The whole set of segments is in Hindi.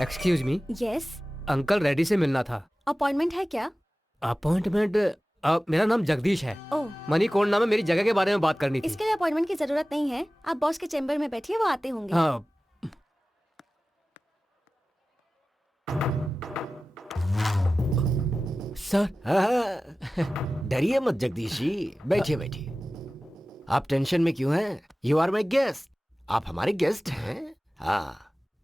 Excuse me, yes, uncle Reddy से मिलना था। अपॉइंटमेंट है क्या? अपॉइंटमेंट? मेरा नाम जगदीश है। ओह, मनी कोड नाम है, मेरी जगह के बारे में बात करनी थी। इसके लिए अपॉइंटमेंट की जरूरत नहीं है। आप बॉस के चेम्बर में बैठिए, वो आते होंगे। हाँ। सर। डरिए मत जगदीश जी, बैठिए बैठिए। आप टेंशन में क्यों हैं? You are my guest. आप हमारे गेस्ट हैं। हाँ,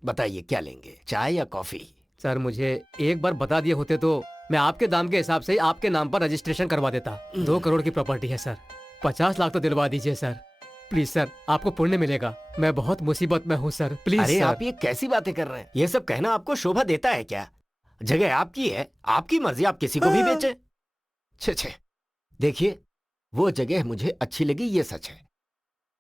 बताइए क्या लेंगे, चाय या कॉफी? सर मुझे एक बार बता दिए होते तो मैं आपके दाम के हिसाब से ही आपके नाम पर रजिस्ट्रेशन करवा देता। 2 करोड़ की प्रॉपर्टी है सर, 50 लाख तो दिलवा दीजिए सर, प्लीज सर, आपको पुण्य मिलेगा। मैं बहुत मुसीबत में हूँ सर, प्लीज। अरे सर। आप ये कैसी बातें कर रहे हैं? ये सब कहना आपको शोभा देता है क्या? जगह आपकी है, आपकी मर्जी, आप किसी को भी बेचे। छे छे, देखिए वो जगह मुझे अच्छी लगी, ये सच है।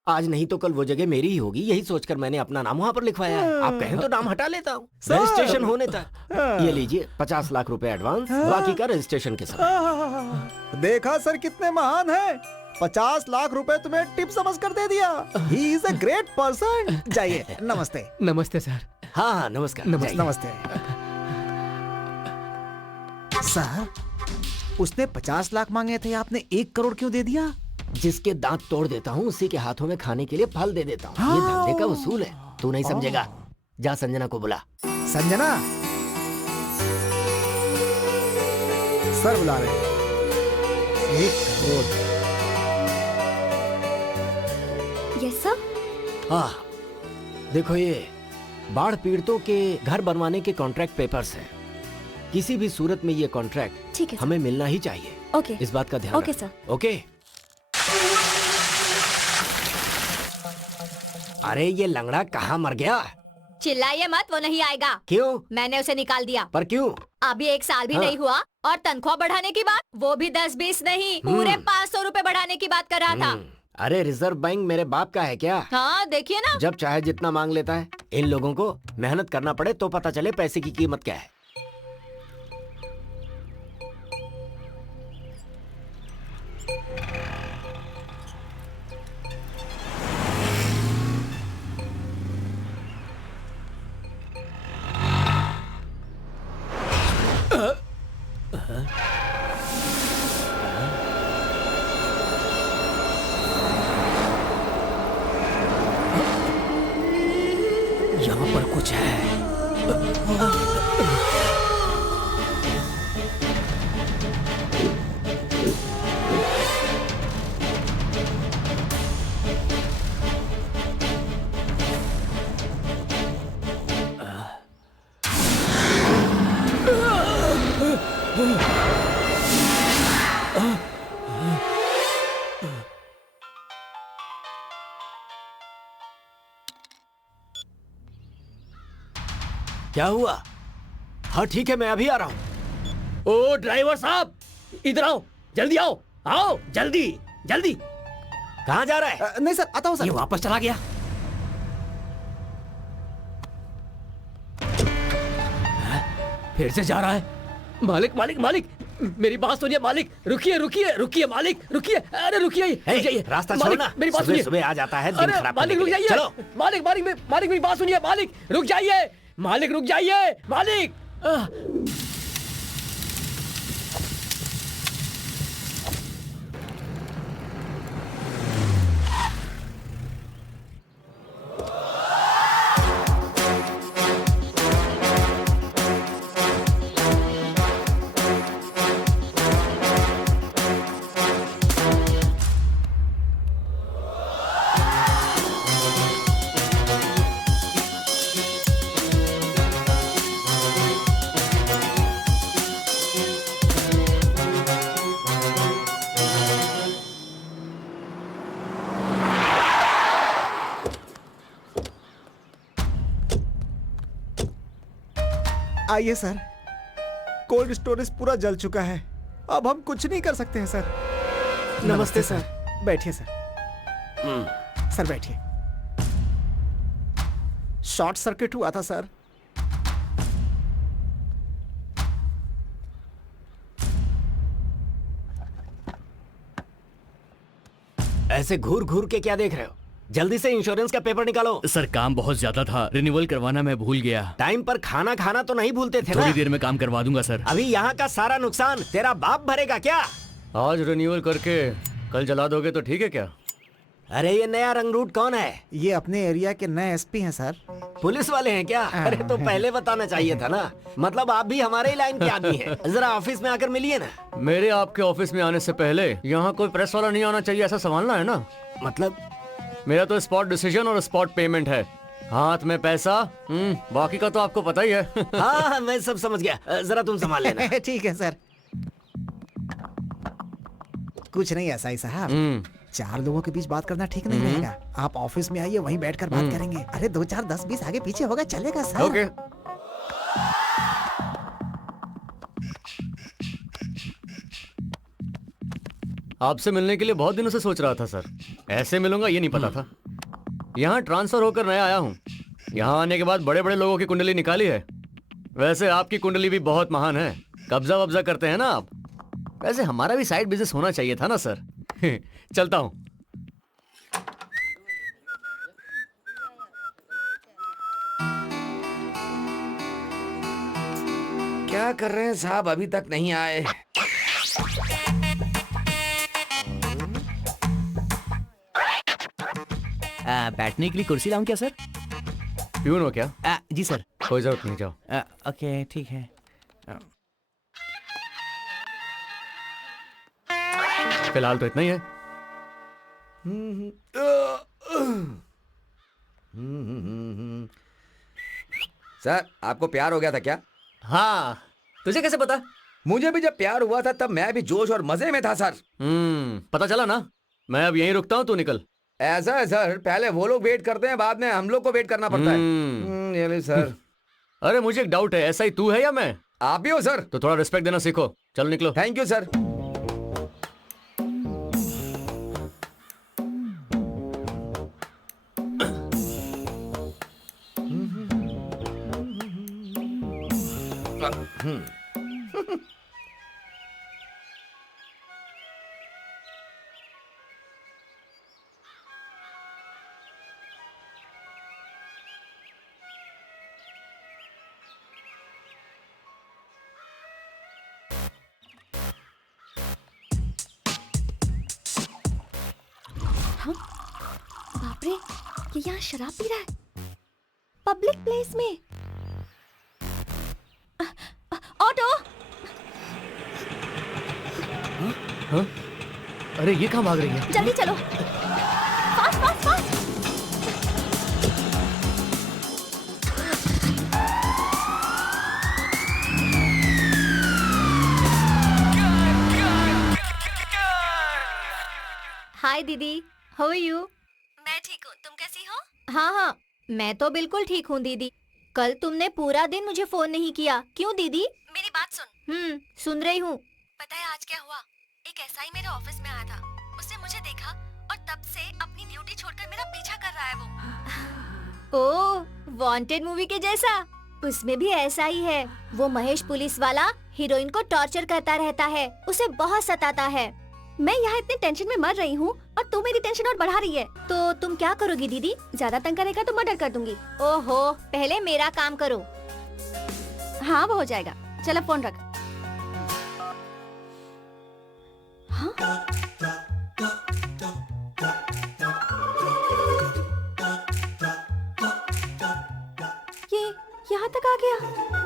आज नहीं तो कल वो जगह मेरी ही होगी, यही सोचकर मैंने अपना नाम वहां पर लिखवाया है। आप कहें तो नाम हटा लेता हूँ रजिस्ट्रेशन होने तक। ये लीजिए 50 लाख रुपए एडवांस, बाकी का रजिस्ट्रेशन के समय। देखा सर कितने महान हैं। 50 लाख रुपए तुम्हें टिप समझ कर दे दिया। He is a great person. जाइए, नमस्ते। नमस्ते सर। हाँ हाँ नमस्कार। नमस्ते। नमस्ते सर, उसने 50 लाख मांगे थे, आपने 1 करोड़ क्यों दे दिया? जिसके दांत तोड़ देता हूँ उसी के हाथों में खाने के लिए फल दे देता हूँ। ये धंधे का उसूल है, तू नहीं समझेगा। जा संजना को बुला। संजना सर बुला रहे हैं। 1 करोड़। Yes sir. हाँ देखो, ये बाढ़ पीड़ितों के घर बनवाने के कॉन्ट्रैक्ट पेपर्स हैं। किसी भी सूरत में ये कॉन्ट्रैक्ट ठीक है हमें मिलना ही चाहिए। ओके। इस बात का ध्यान ओके रखना। सर। ओके। अरे ये लंगड़ा कहाँ मर गया? चिल्लाइए मत, वो नहीं आएगा। क्यों? मैंने उसे निकाल दिया। पर क्यों? अभी 1 साल भी हाँ। नहीं हुआ और तनख्वाह बढ़ाने की बात, वो भी 10-20 नहीं, पूरे 500 रुपए बढ़ाने की बात कर रहा था। अरे रिजर्व बैंक मेरे बाप का है क्या? हाँ देखिए ना। जब चाहे जितना मांग लेता है। इन लोगों को मेहनत करना पड़े तो पता चले पैसे की कीमत क्या है। यहाँ पर कुछ है। क्या हुआ? हाँ ठीक है, मैं अभी आ रहा हूँ। ओ ड्राइवर साहब, इधर आओ, जल्दी आओ, आओ जल्दी जल्दी। कहाँ जा रहा है? नहीं सर, आता हूँ ये सर। वापस चला गया। फिर से जा रहा है। मालिक मालिक मालिक, मेरी बात सुनिए मालिक, रुकिए रुकिए रुकिए मालिक, रुकिए, अरे रुकिए, रुक जाइए। रास्ता मालिक, छोड़ना। मेरी बात सुबह सुनिए। सुबह आ जाता है दिन अरे खराब मालिक करने रुक के लिए। जाइए। चलो मालिक मालिक मालिक मेरी बात सुनिए। मालिक रुक जाइए, मालिक रुक जाइए, मालिक। आइए सर, कोल्ड स्टोरेज पूरा जल चुका है, अब हम कुछ नहीं कर सकते हैं सर। नमस्ते सर। बैठिए सर। सर बैठिए। शॉर्ट सर्किट हुआ था सर। ऐसे घूर घूर के क्या देख रहे हो? जल्दी से इंश्योरेंस का पेपर निकालो। सर काम बहुत ज्यादा था, रिन्यूअल करवाना मैं भूल गया। टाइम पर खाना खाना तो नहीं भूलते थे थोड़ी ना? देर में काम करवा दूंगा सर। अभी यहाँ का सारा नुकसान तेरा बाप भरेगा क्या? आज रिन्यूअल करके कल जला दोगे तो ठीक है क्या? अरे ये नया रंगरूट कौन है? ये अपने एरिया के नए एसपी हैं सर। पुलिस वाले हैं क्या? अरे तो पहले बताना चाहिए था ना। मतलब आप भी हमारे ही लाइन के आदमी हैं। जरा ऑफिस में आकर मिलिए ना। मेरे आपके ऑफिस में आने से पहले यहाँ कोई प्रेस वाला नहीं आना चाहिए, ऐसा संभालना है ना? मतलब मेरा तो स्पॉट डिसीजन और स्पॉट पेमेंट है। हाथ में पैसा, बाकी का तो आपको पता ही है। हाँ मैं सब समझ गया। जरा तुम संभाल लेना। ठीक है सर। कुछ नहीं ऐसा ही साहब, 4 लोगों के बीच बात करना ठीक नहीं रहेगा। आप ऑफिस में आइए, वहीं बैठकर बात करेंगे। अरे 2 4 10 20 आगे पीछे होगा, चलेगा सर। ओके। आपसे मिलने के लिए बहुत दिनों से सोच रहा था सर। ऐसे मिलूंगा ये नहीं पता था। यहाँ ट्रांसफर होकर नया आया हूँ। यहाँ आने के बाद बड़े बड़े लोगों की कुंडली निकाली है। वैसे आपकी कुंडली भी बहुत महान है। कब्जा वब्जा करते हैं ना आप। वैसे हमारा भी साइड बिजनेस होना चाहिए था ना सर। चलता हूँ। क्या कर रहे हैं साहब, अभी तक नहीं आए? बैठने के लिए कुर्सी लाऊं क्या सर? प्यून हो क्या? जी सर। कोई जरूरत नहीं, जाओ। ओके ठीक है। फिलहाल तो इतना ही है। सर आपको प्यार हो गया था क्या? हाँ, तुझे कैसे पता? मुझे भी जब प्यार हुआ था तब मैं भी जोश और मजे में था सर। पता चला ना। मैं अब यहीं रुकता हूँ, तू निकल। ऐसा है सर, पहले वो लोग वेट करते हैं, बाद में हम लोग को वेट करना पड़ता है। ये ले सर। अरे मुझे एक डाउट है, ऐसा ही तू है या मैं? आप भी हो सर? तो थोड़ा रिस्पेक्ट देना सीखो। चलो निकलो। Thank you sir. बाप रे, ये यहाँ शराब पी रहा है पब्लिक प्लेस में। ऑटो। हाँ? अरे ये कहाँ भाग रही है? जल्दी चलो, फास्ट फास्ट फास्ट। हाय दीदी, हाउ आर यू? मैं ठीक हूँ, तुम कैसी हो? हाँ हाँ, मैं तो बिल्कुल ठीक हूँ दीदी। कल तुमने पूरा दिन मुझे फोन नहीं किया, क्यों दीदी? मेरी बात सुन। सुन रही हूँ। पता है आज क्या हुआ? एक एसआई मेरे ऑफिस में आया था। उसने मुझे देखा और तब से अपनी ड्यूटी छोड़कर मेरा पीछा कर रहा है वो। ओह, वांटेड मूवी के जैसा। उसमें भी ऐसा ही है। वो महेश पुलिस वाला हीरोइन को टॉर्चर करता रहता है, उसे बहुत सताता है। मैं यहाँ इतने टेंशन में मर रही हूँ और तू मेरी टेंशन और बढ़ा रही है। तो तुम क्या करोगी दीदी? ज्यादा तंग करेगा तो मर्डर कर दूंगी। ओहो, पहले मेरा काम करो। हाँ वो हो जाएगा। चल अब फोन रख। हाँ? ये यहाँ तक आ गया।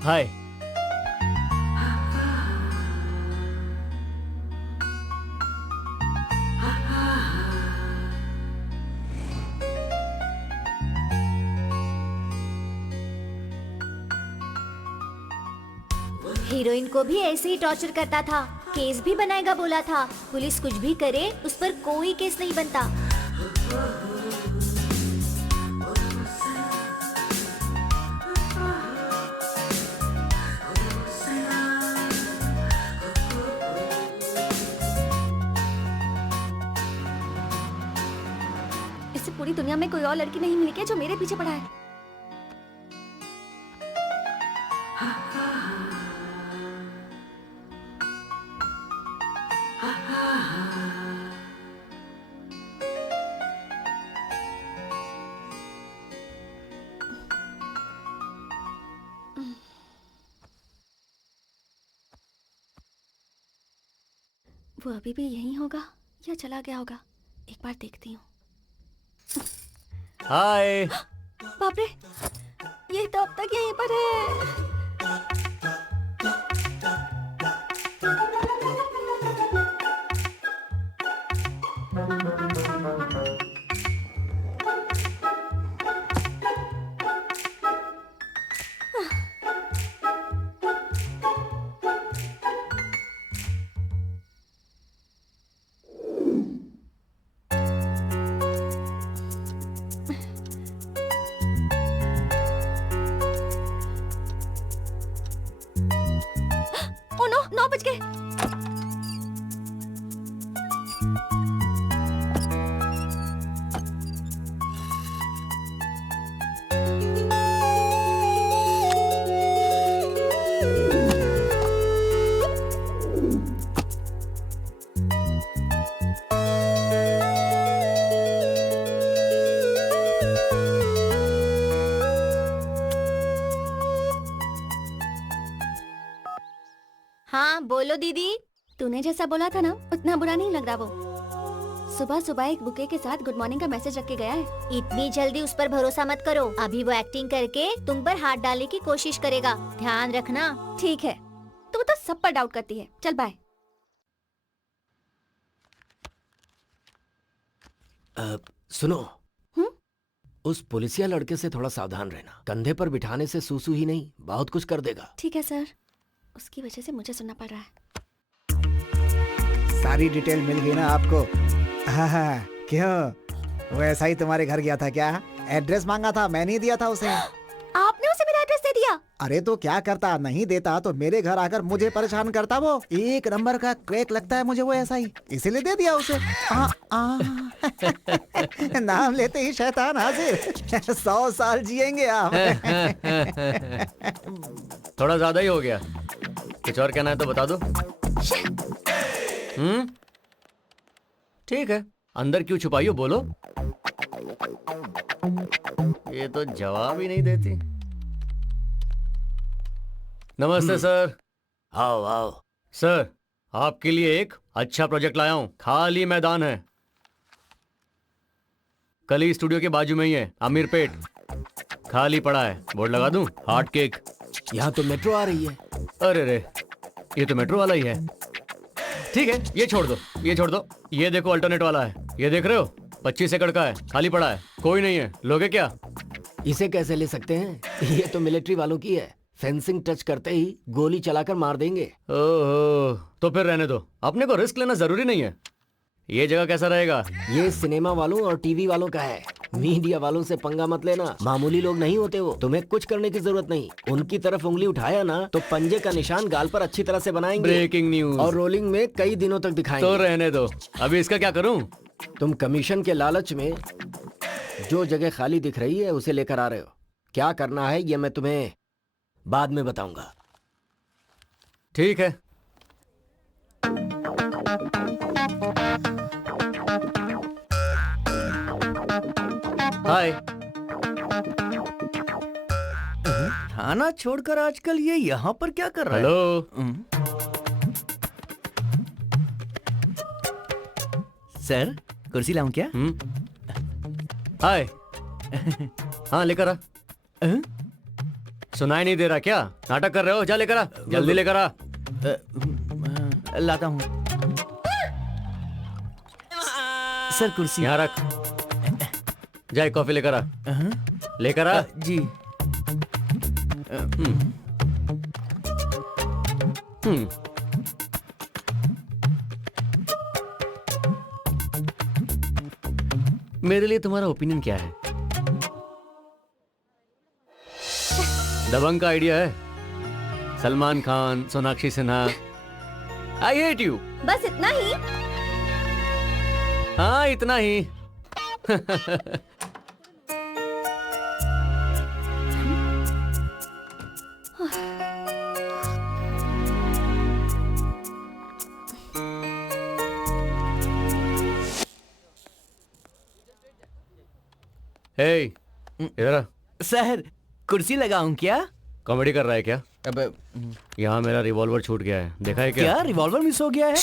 हाय। हीरोइन को भी ऐसे ही टॉर्चर करता था, केस भी बनाएगा बोला था। पुलिस कुछ भी करे उस पर कोई केस नहीं बनता। पूरी दुनिया में कोई और लड़की नहीं मिली क्या जो मेरे पीछे पड़ा है? वो अभी भी यहीं होगा या चला गया होगा? एक बार देखती हूँ। हाय। बाप रे, ये तो अब तक यहीं पर है। ओ नो, 9 बज गए। हाँ बोलो दीदी। तूने जैसा बोला था ना, उतना बुरा नहीं लग रहा वो। सुबह सुबह एक बुके के साथ गुड मॉर्निंग का मैसेज रख के गया है। इतनी जल्दी उस पर भरोसा मत करो, अभी वो एक्टिंग करके तुम पर हाथ डालने की कोशिश करेगा, ध्यान रखना। ठीक है, तू तो सब पर डाउट करती है। चल बाय। सुनो। हम्म? उस पुलिसिया लड़के से थोड़ा सावधान रहना। कंधे पर बिठाने से सूसू ही नहीं, बहुत कुछ कर देगा। ठीक है सर, उसकी वजह से मुझे सुनना पड़ रहा है। सारी डिटेल मिल गई ना आपको? हाँ, क्यों वो ऐसा ही तुम्हारे घर गया था क्या? एड्रेस मांगा था, मैं नहीं दिया था उसे। आपने उसे मेरा एड्रेस दे दिया? अरे तो क्या करता, नहीं देता तो मेरे घर आकर मुझे परेशान करता। वो एक नंबर का क्रैक लगता है मुझे वो ऐसा ही, इसीलिए दे दिया उसे। नाम लेते ही शैतान हाजिर। 100 साल जिएंगे आप। थोड़ा ज्यादा ही हो गया। कुछ और कहना है तो बता दो। ठीक है, अंदर क्यों छुपाई हो, बोलो। ये तो जवाब ही नहीं देती। नमस्ते सर। आओ आओ। सर, आपके लिए एक अच्छा प्रोजेक्ट लाया हूं। खाली मैदान है, कली स्टूडियो के बाजू में ही है, अमीरपेट। खाली पड़ा है, बोर्ड लगा दूं? Heart cake. यहाँ तो मेट्रो आ रही है। अरे रे, ये तो मेट्रो वाला ही है। ठीक है, ये छोड़ दो, ये छोड़ दो। ये देखो अल्टरनेट वाला है, ये देख रहे हो? 25 एकड़ का है, खाली पड़ा है, कोई नहीं है। लोगे क्या? इसे कैसे ले सकते हैं? ये तो मिलिट्री वालों की है। फेंसिंग टच करते ही गोली चलाकर मार देंगे। ओहो, तो फिर रहने दो, अपने को रिस्क लेना जरूरी नहीं है। ये जगह कैसा रहेगा? ये सिनेमा वालों और टीवी वालों का है, मीडिया वालों से पंगा मत लेना। मामूली लोग नहीं होते वो, तुम्हें कुछ करने की जरूरत नहीं। उनकी तरफ उंगली उठाया ना तो पंजे का निशान गाल पर अच्छी तरह से बनाएंगे। Breaking news. और रोलिंग में कई दिनों तक दिखाएंगे। तो रहने दो, अभी इसका क्या करूं? तुम कमीशन के लालच में जो जगह खाली दिख रही है उसे लेकर आ रहे हो। क्या करना है ये मैं तुम्हें बाद में बताऊंगा। ठीक है। हाय। थाना छोड़कर आजकल ये यहाँ पर क्या कर रहा है? हेलो सर, कुर्सी लाऊं क्या? हाय। हाँ, लेकर आ। सुनाई नहीं दे रहा क्या? नाटक कर रहे हो? जा लेकर आ, जल्दी लेकर आ। लाता हूँ। सर कुर्सी यहाँ रख। जा एक कॉफी लेकर आ। लेकर आ। जी। मेरे लिए तुम्हारा ओपिनियन क्या है? दबंग का आइडिया है? Salman Khan, Sonakshi Sinha. I hate you. बस इतना ही? हाँ, इतना ही। हे इधर आ। सर कुर्सी लगाऊं क्या? कॉमेडी कर रहा है क्या? अब यहाँ मेरा रिवॉल्वर छूट गया है, देखा है क्या? क्या रिवॉल्वर मिस हो गया है?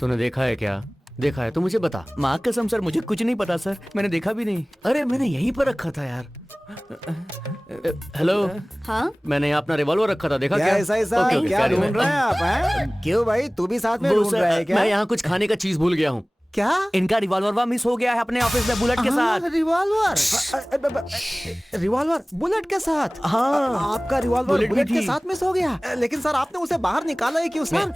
तूने देखा है क्या? देखा है तो मुझे बता। माँ कसम सर, मुझे कुछ नहीं पता सर, मैंने देखा भी नहीं। अरे मैंने यहीं पर रखा था यार। हेलो, हाँ मैंने यहाँ अपना रिवॉल्वर रखा था, देखा क्या क्या? ऐसा ऐसा ओके, ओके, क्या carry on. ढूंढ रहे हैं आप हैं? क्यों भाई, तू भी साथ में वो ढूंढ सर, रहा है क्या? मैं यहाँ कुछ खाने का चीज भूल गया हूँ। क्या? इनका रिवॉल्वर मिस हो गया है अपने ऑफिस में बुलेट के साथ। रिवॉल्वर? रिवॉल्वर बुलेट के साथ? हाँ। आपका रिवॉल्वर बुलेट भी बुलेट के थी। साथ मिस हो गया? लेकिन सर आपने उसे बाहर निकाला है क्यों सर?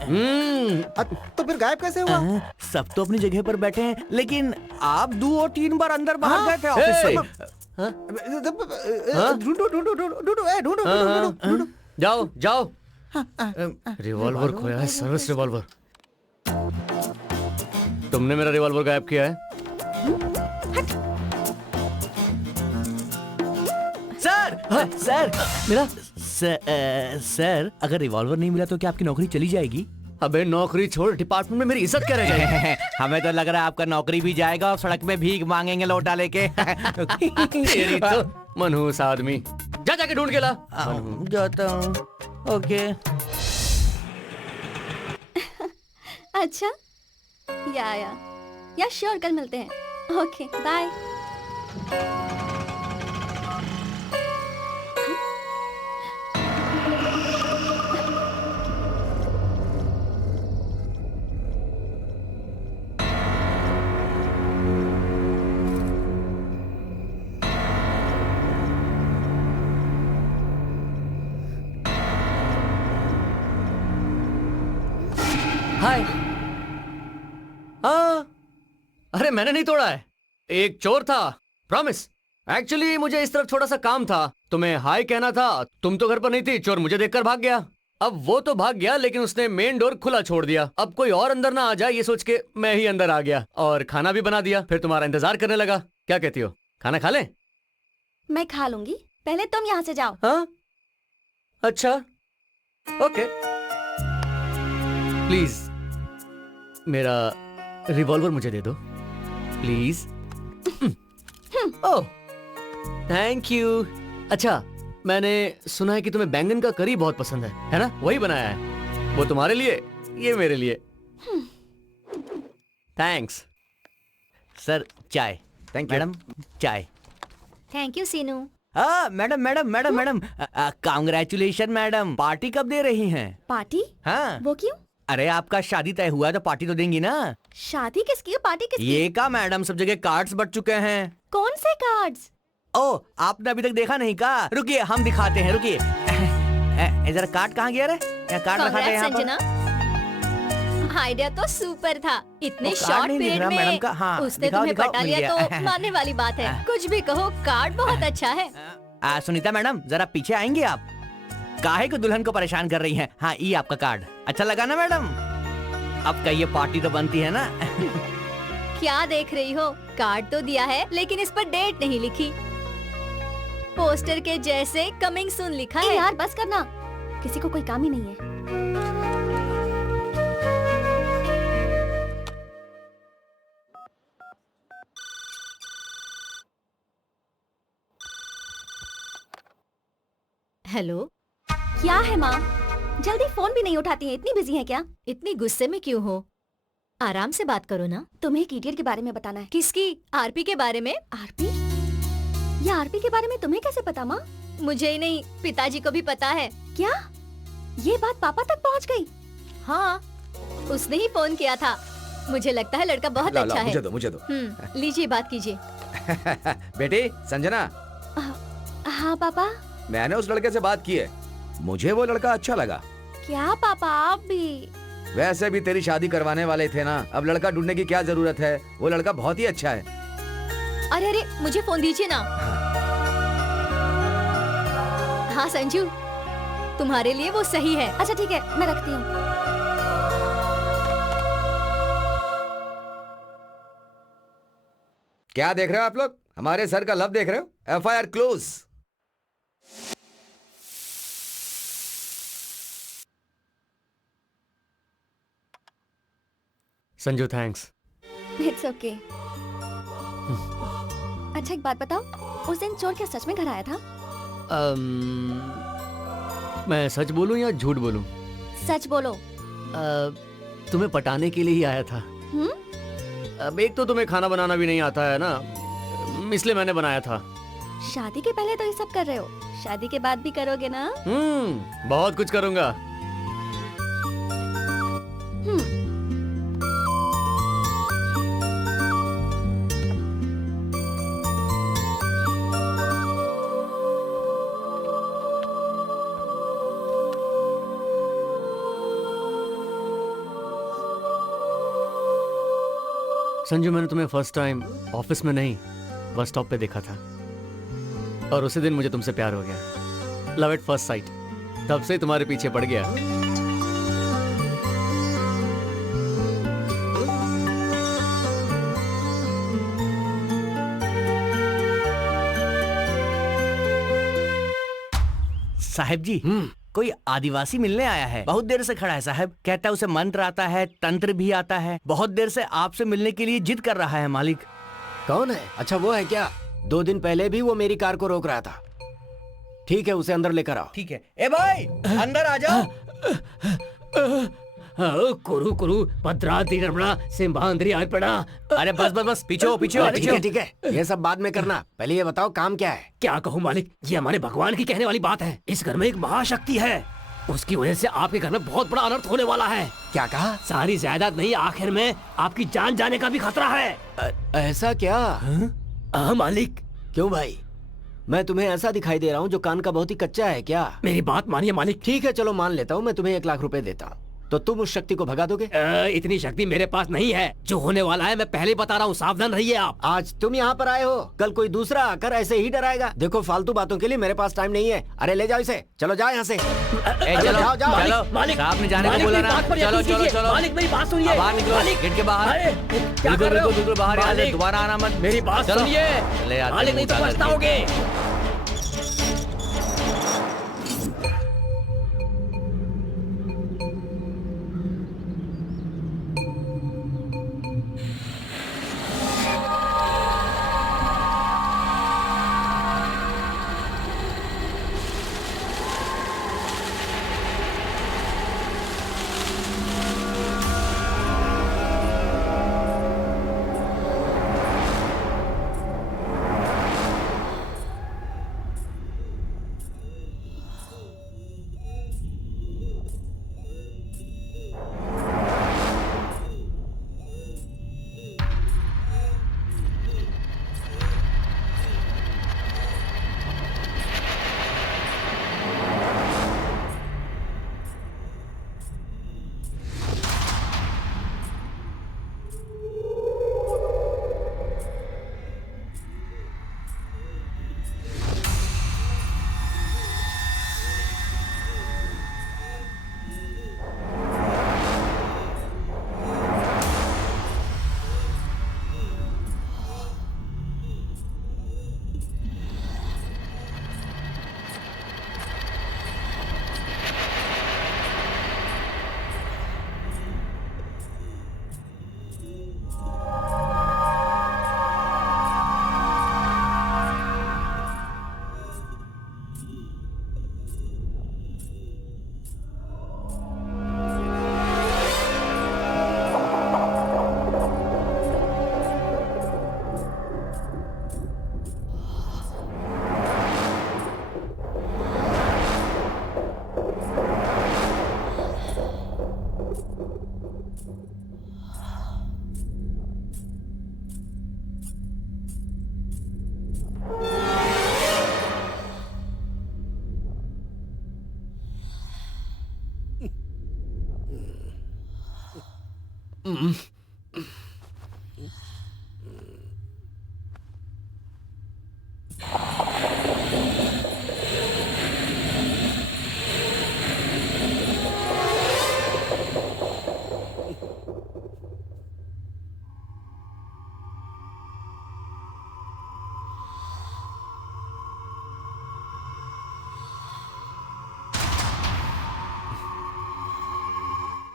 तो फिर गायब कैसे हुआ? सब तो अपनी जगह पर बैठे हैं, लेकिन आप 2 और 3 बार अंदर बाहर गए थे ऑफिस से। ढूंढो ढूंढो ढूंढो ढूंढो ए, ढूंढो ढूंढो ढूंढो। जाओ जाओ। रिवॉल्वर खोया है, सर्विस रिवॉल्वर। तुमने मेरा रिवॉल्वर गायब किया है? सर सर मेरा? सर अगर रिवॉल्वर नहीं मिला तो क्या आपकी नौकरी चली जाएगी? अबे नौकरी छोड़, डिपार्टमेंट में मेरी इज्जत क्या रह जाएगी? हमें तो लग रहा है आपका नौकरी भी जाएगा और सड़क में भीख मांगेंगे लौटा लेके। तेरी तो मनहूस आदमी। जा जाके ढूंढ के ला। जाता हूँ। ओके। अच्छा, या श्योर, कल मिलते हैं। Okay, bye. हाय। हाँ, अरे मैंने नहीं तोड़ा है, एक चोर था, प्रॉमिस। एक्चुअली मुझे इस तरफ थोड़ा सा काम था, तुम्हें हाय कहना था, तुम तो घर पर नहीं थी, चोर मुझे देखकर भाग गया। अब वो तो भाग गया, लेकिन उसने मेन डोर खुला छोड़ दिया। अब कोई और अंदर ना आ जाए ये सोच के मैं ही अंदर आ गया और खाना भी बना दिया, फिर तुम्हारा इंतजार करने लगा। क्या कहती हो, खाना खा लें? मैं खा लूंगी, पहले तुम यहाँ से जाओ। हाँ अच्छा, ओके। प्लीज मेरा रिवॉल्वर मुझे दे दो, प्लीज। Oh thank you. अच्छा, मैंने सुना है कि तुम्हें बैंगन का करी बहुत पसंद है ना? वही बनाया है, वो तुम्हारे लिए, ये मेरे लिए। थैंक्स। सर चाय। थैंक यू मैडम चाय। थैंक यू सीनू। हाँ madam madam madam madam, congratulation madam, party कब दे रही हैं? पार्टी? हाँ, वो क्यों? अरे आपका शादी तय हुआ है तो पार्टी तो देंगी ना। शादी किसकी है, पार्टी किसकी? ये का मैडम, सब जगह कार्ड्स बट चुके हैं। कौन से कार्ड्स? ओ आपने अभी तक देखा नहीं का? रुकिए हम दिखाते हैं, रुकिए। जरा कार्ड कहाँ गया रे? यहाँ कार्ड रखा था यहाँ पर। संजना, आइडिया तो सुपर था। इतने वो कार्ड शॉर्ट नहीं दिख पीरियड रहा मैडम में का। हाँ, उसने दिखाओ, तुम्हें दिखाओ, पटा मिल लिया गया। तो मानने वाली बात है। कुछ भी कहो, कार्ड बहुत अच्छा है। सुनीता मैडम जरा पीछे आएंगे आप? काहे को दुल्हन को परेशान कर रही हैं? हाँ ये आपका कार्ड अच्छा लगा ना मैडम? अब कहिए पार्टी तो बनती है ना? क्या देख रही हो, कार्ड तो दिया है लेकिन इस पर डेट नहीं लिखी। पोस्टर के जैसे कमिंग सून लिखा है। यार बस करना, किसी को कोई काम ही नहीं है। हेलो, क्या है माँ, जल्दी फोन भी नहीं उठाती है, इतनी बिजी है क्या? इतनी गुस्से में क्यों हो? आराम से बात करो ना। तुम्हें एक इडियट के बारे में बताना है। किसकी? आरपी के बारे में? आरपी? ये आरपी के बारे में तुम्हें कैसे पता माँ? मुझे ही नहीं, पिताजी को भी पता है। क्या ये बात पापा तक पहुँच गई? हाँ, उसने ही फोन किया था। मुझे लगता है लड़का बहुत अच्छा है। मुझे दो। लीजिए, बात कीजिए। बेटी संजना, हाँ पापा। मैंने उस लड़के से बात की है, मुझे वो लड़का अच्छा लगा। क्या पापा, आप भी? वैसे भी तेरी शादी करवाने वाले थे ना, अब लड़का ढूंढने की क्या जरूरत है, वो लड़का बहुत ही अच्छा है। अरे अरे, मुझे फोन दीजिए ना। हाँ संजू, तुम्हारे लिए वो सही है। अच्छा ठीक है, मैं रखती हूँ। क्या देख रहे हो आप लोग? हमारे सर का लव देख रहे हो? FIR close. Sanju thanks. It's okay. अच्छा एक बात बताओ, उस दिन चोर क्या सच में घर आया था? मैं सच बोलूं या झूठ बोलूं? सच बोलो। तुम्हें पटाने के लिए ही आया था। अब एक तो तुम्हें खाना बनाना भी नहीं आता है ना, इसलिए मैंने बनाया था। शादी के पहले तो ये सब कर रहे हो, शादी के बाद भी करोगे ना? बहुत कुछ करूंगा। संजू, मैंने तुम्हें फर्स्ट टाइम ऑफिस में नहीं, बस स्टॉप पे देखा था और उसी दिन मुझे तुमसे प्यार हो गया। Love at first sight. तब से तुम्हारे पीछे पड़ गया। साहब जी, कोई आदिवासी मिलने आया है, बहुत देर से खड़ा है साहब। कहता है उसे मंत्र आता है, तंत्र भी आता है। बहुत देर से आपसे मिलने के लिए जिद कर रहा है मालिक। कौन है? अच्छा वो है क्या? 2 दिन पहले भी वो मेरी कार को रोक रहा था। ठीक है, उसे अंदर लेकर आओ। ठीक है। ए भाई, अंदर आ जाओ। कुरु कुरु भद्राद्रि रमणा सिंहाद्रि आर्पणा। अरे बस बस बस, पीछे हो पीछे हो ठीक पीछे है हो। ठीक है, ये सब बाद में करना, पहले ये बताओ काम क्या है? क्या कहूँ मालिक, ये हमारे भगवान की कहने वाली बात है। इस घर में एक महाशक्ति है, उसकी वजह से आपके घर में बहुत बड़ा अनर्थ होने वाला है। क्या कहा? सारी जायदाद नहीं, आखिर में आपकी जान जाने का भी खतरा है। ऐसा क्या? हाँ मालिक। क्यों भाई, मैं तुम्हें ऐसा दिखाई दे रहा हूँ जो कान का बहुत ही कच्चा है क्या? मेरी बात मानिए मालिक। ठीक है चलो मान लेता हूँ, मैं तुम्हें 1 लाख रुपए देता हूँ, तो तुम उस शक्ति को भगा दोगे? इतनी शक्ति मेरे पास नहीं है। जो होने वाला है मैं पहले बता रहा हूँ, सावधान रहिए आप। आज तुम यहाँ पर आए हो, कल कोई दूसरा आकर ऐसे ही डराएगा। देखो फालतू बातों के लिए मेरे पास टाइम नहीं है। अरे ले जाओ इसे, चलो जाओ यहाँ से। ए, चलो जाओ, जाओ। चलो मालिक, साहब ने जाने को मालिक, बोला मेरी ना। बात पर चलो यकीन चलो कीजिए। चलो। मालिक मेरी बात सुनिए। बाहर निकलो, मालिक, गेट के बाहर। अरे, क्या बिल्कुल कर रहे हो? बिल्कुल बिल्कुल बाहर, यहाँ से मालिक, दोबारा आना मत। मेरी बात चलो। सुनिए ले आते मालिक, हैं नहीं तो मुंह उतार करके। पछताओगे।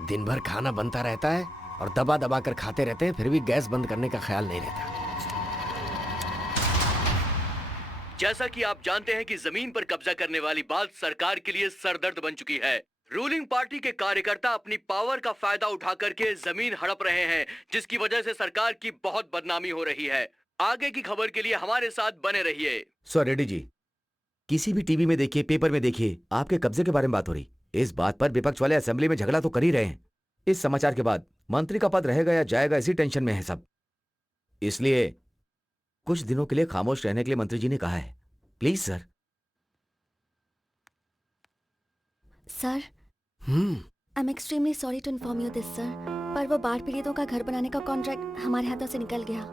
दिन भर खाना बनता रहता है और दबा दबा कर खाते रहते हैं, फिर भी गैस बंद करने का ख्याल नहीं रहता। जैसा कि आप जानते हैं कि जमीन पर कब्जा करने वाली बात सरकार के लिए सरदर्द बन चुकी है। रूलिंग पार्टी के कार्यकर्ता अपनी पावर का फायदा उठा करके जमीन हड़प रहे हैं, जिसकी वजह से सरकार की बहुत बदनामी हो रही है। आगे की खबर के लिए हमारे साथ बने रहिए। सो रेड्डी जी, किसी भी टीवी में देखिए, पेपर में देखिए, आपके कब्जे के बारे में बात हो रही। इस बात पर विपक्ष वाले असेंबली में झगड़ा तो कर ही रहे हैं। इस समाचार के बाद मंत्री का पद रहेगा या जाएगा, इसी टेंशन में है सब। इसलिए कुछ दिनों के लिए खामोश रहने के लिए मंत्री जी ने कहा है। Please sir. Sir, I am extremely sorry to inform you this sir, पर वो बाढ़ पीड़ितों का घर बनाने का कॉन्ट्रैक्ट हमारे हाथों से निकल गया।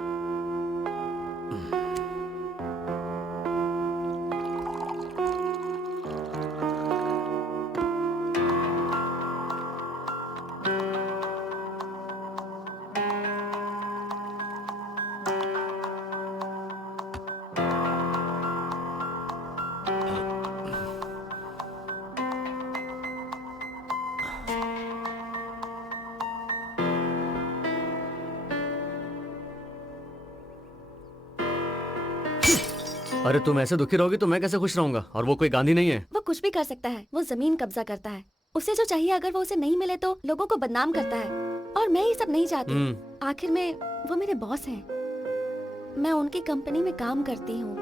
अरे तुम ऐसे दुखी रहोगी तो मैं कैसे खुश रहूंगा? और वो कोई गांधी नहीं है। वो कुछ भी कर सकता है, वो जमीन कब्जा करता है। उसे जो चाहिए अगर वो उसे नहीं मिले तो लोगों को बदनाम करता है, और मैं ये सब नहीं चाहती। आखिर में वो मेरे बॉस हैं, मैं उनकी कंपनी में काम करती हूँ।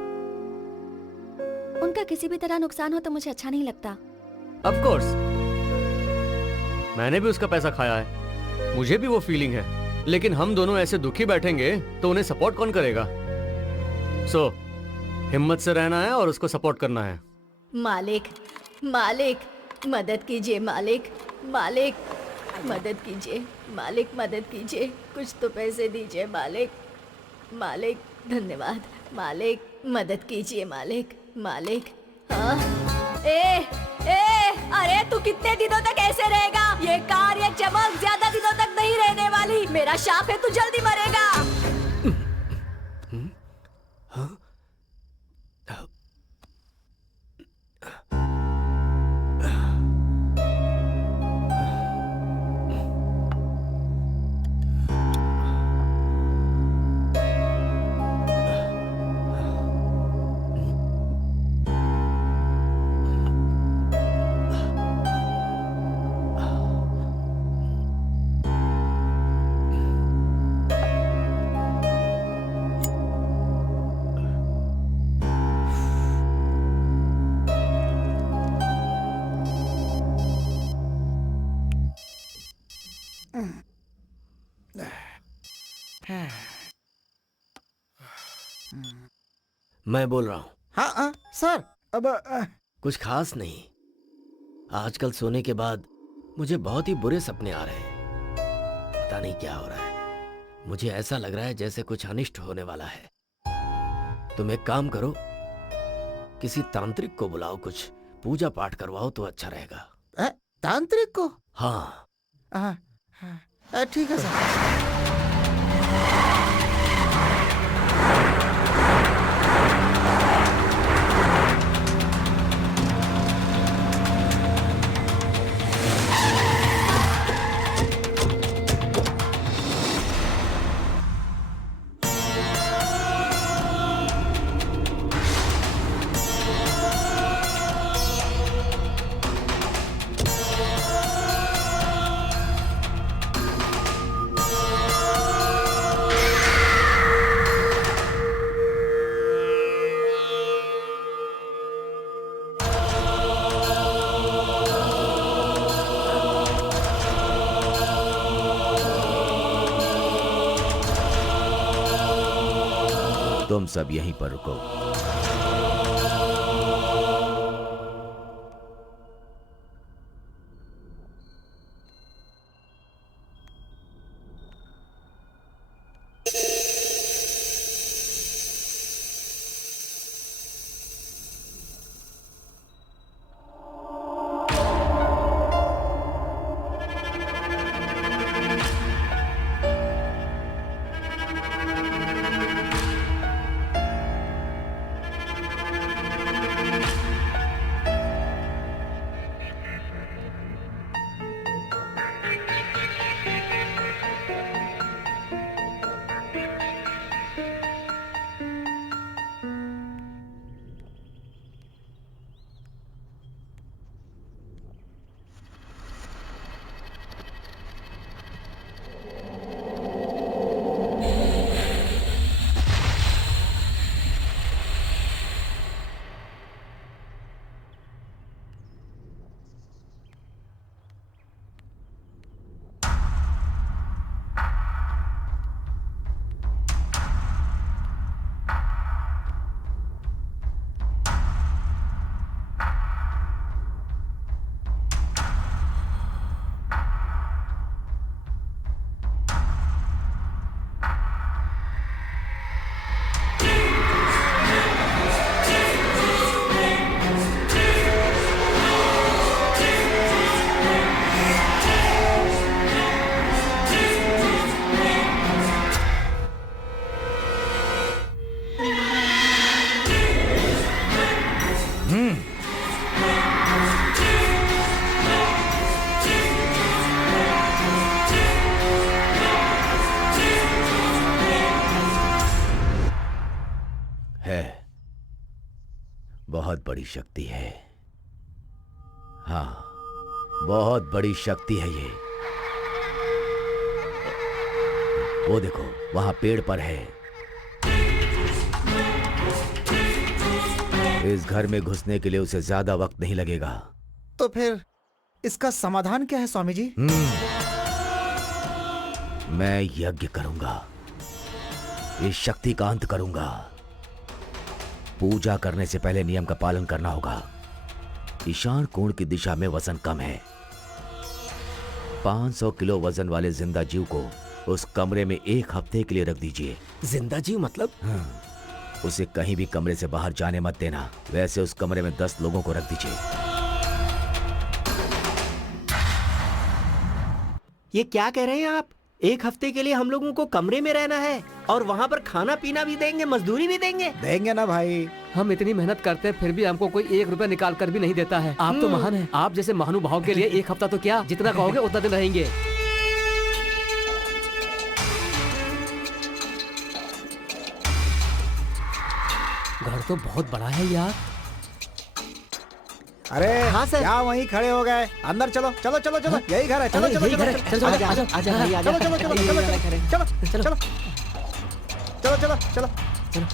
उनका किसी भी तरह नुकसान हो तो मुझे अच्छा नहीं लगता। ऑफ कोर्स, मैंने भी उसका पैसा खाया है, मुझे भी वो फीलिंग है। लेकिन हम दोनों ऐसे दुखी बैठेंगे तो उन्हें सपोर्ट कौन करेगा? सो हिम्मत से रहना है और उसको सपोर्ट करना है। मालिक, मालिक मदद कीजिए, मालिक, मालिक मदद कीजिए, मालिक मदद कीजिए, कुछ तो पैसे दीजिए मालिक, मालिक धन्यवाद, मालिक मदद कीजिए, मालिक, मालिक। हाँ, अरे तू कितने दिनों तक ऐसे रहेगा? ये कार, ये चमक ज्यादा दिनों तक नहीं रहने वाली। मेरा शाप है, तू जल्दी मरेगा। मैं बोल रहा हूँ। हाँ सर, अब कुछ खास नहीं। आजकल सोने के बाद मुझे बहुत ही बुरे सपने आ रहे हैं। पता नहीं क्या हो रहा है। मुझे ऐसा लग रहा है जैसे कुछ अनिष्ट होने वाला है। तुम एक काम करो, किसी तांत्रिक को बुलाओ, कुछ पूजा पाठ करवाओ तो अच्छा रहेगा। तांत्रिक को? हाँ। ठीक है सर। तुम सब यहीं पर रुको। बहुत बड़ी शक्ति है। हाँ, बहुत बड़ी शक्ति है ये। वो देखो, वहां पेड़ पर है। इस घर में घुसने के लिए उसे ज्यादा वक्त नहीं लगेगा। तो फिर इसका समाधान क्या है स्वामी जी? मैं यज्ञ करूंगा, इस शक्ति का अंत करूंगा। पूजा करने से पहले नियम का पालन करना होगा। ईशान कोण की दिशा में वजन कम है। 500 किलो वजन वाले जिंदा जीव को उस कमरे में 1 हफ्ते के लिए रख दीजिए। जिंदा जीव मतलब? उसे कहीं भी कमरे से बाहर जाने मत देना। वैसे उस कमरे में 10 लोगों को रख दीजिए। ये क्या कह रहे हैं आप? 1 हफ्ते के लिए हम लोगों को कमरे में रहना है और वहाँ पर खाना पीना भी देंगे, मजदूरी भी देंगे? देंगे ना भाई। हम इतनी मेहनत करते हैं फिर भी हमको कोई 1 रुपया निकाल कर भी नहीं देता है। आप तो महान हैं। आप जैसे महानुभाव के लिए 1 हफ्ता तो क्या, जितना कहोगे उतना दिन रहेंगे। घर तो बहुत बड़ा है यार। अरे हाँ सर। क्या वहीं खड़े हो गए? अंदर चलो चलो चलो चलो, यही घर है। चलो चलो चलो चलो, आजा आजा आजा भाई, आजा। चलो चलो चलो चलो चलो चलो चलो चलो चलो चलो।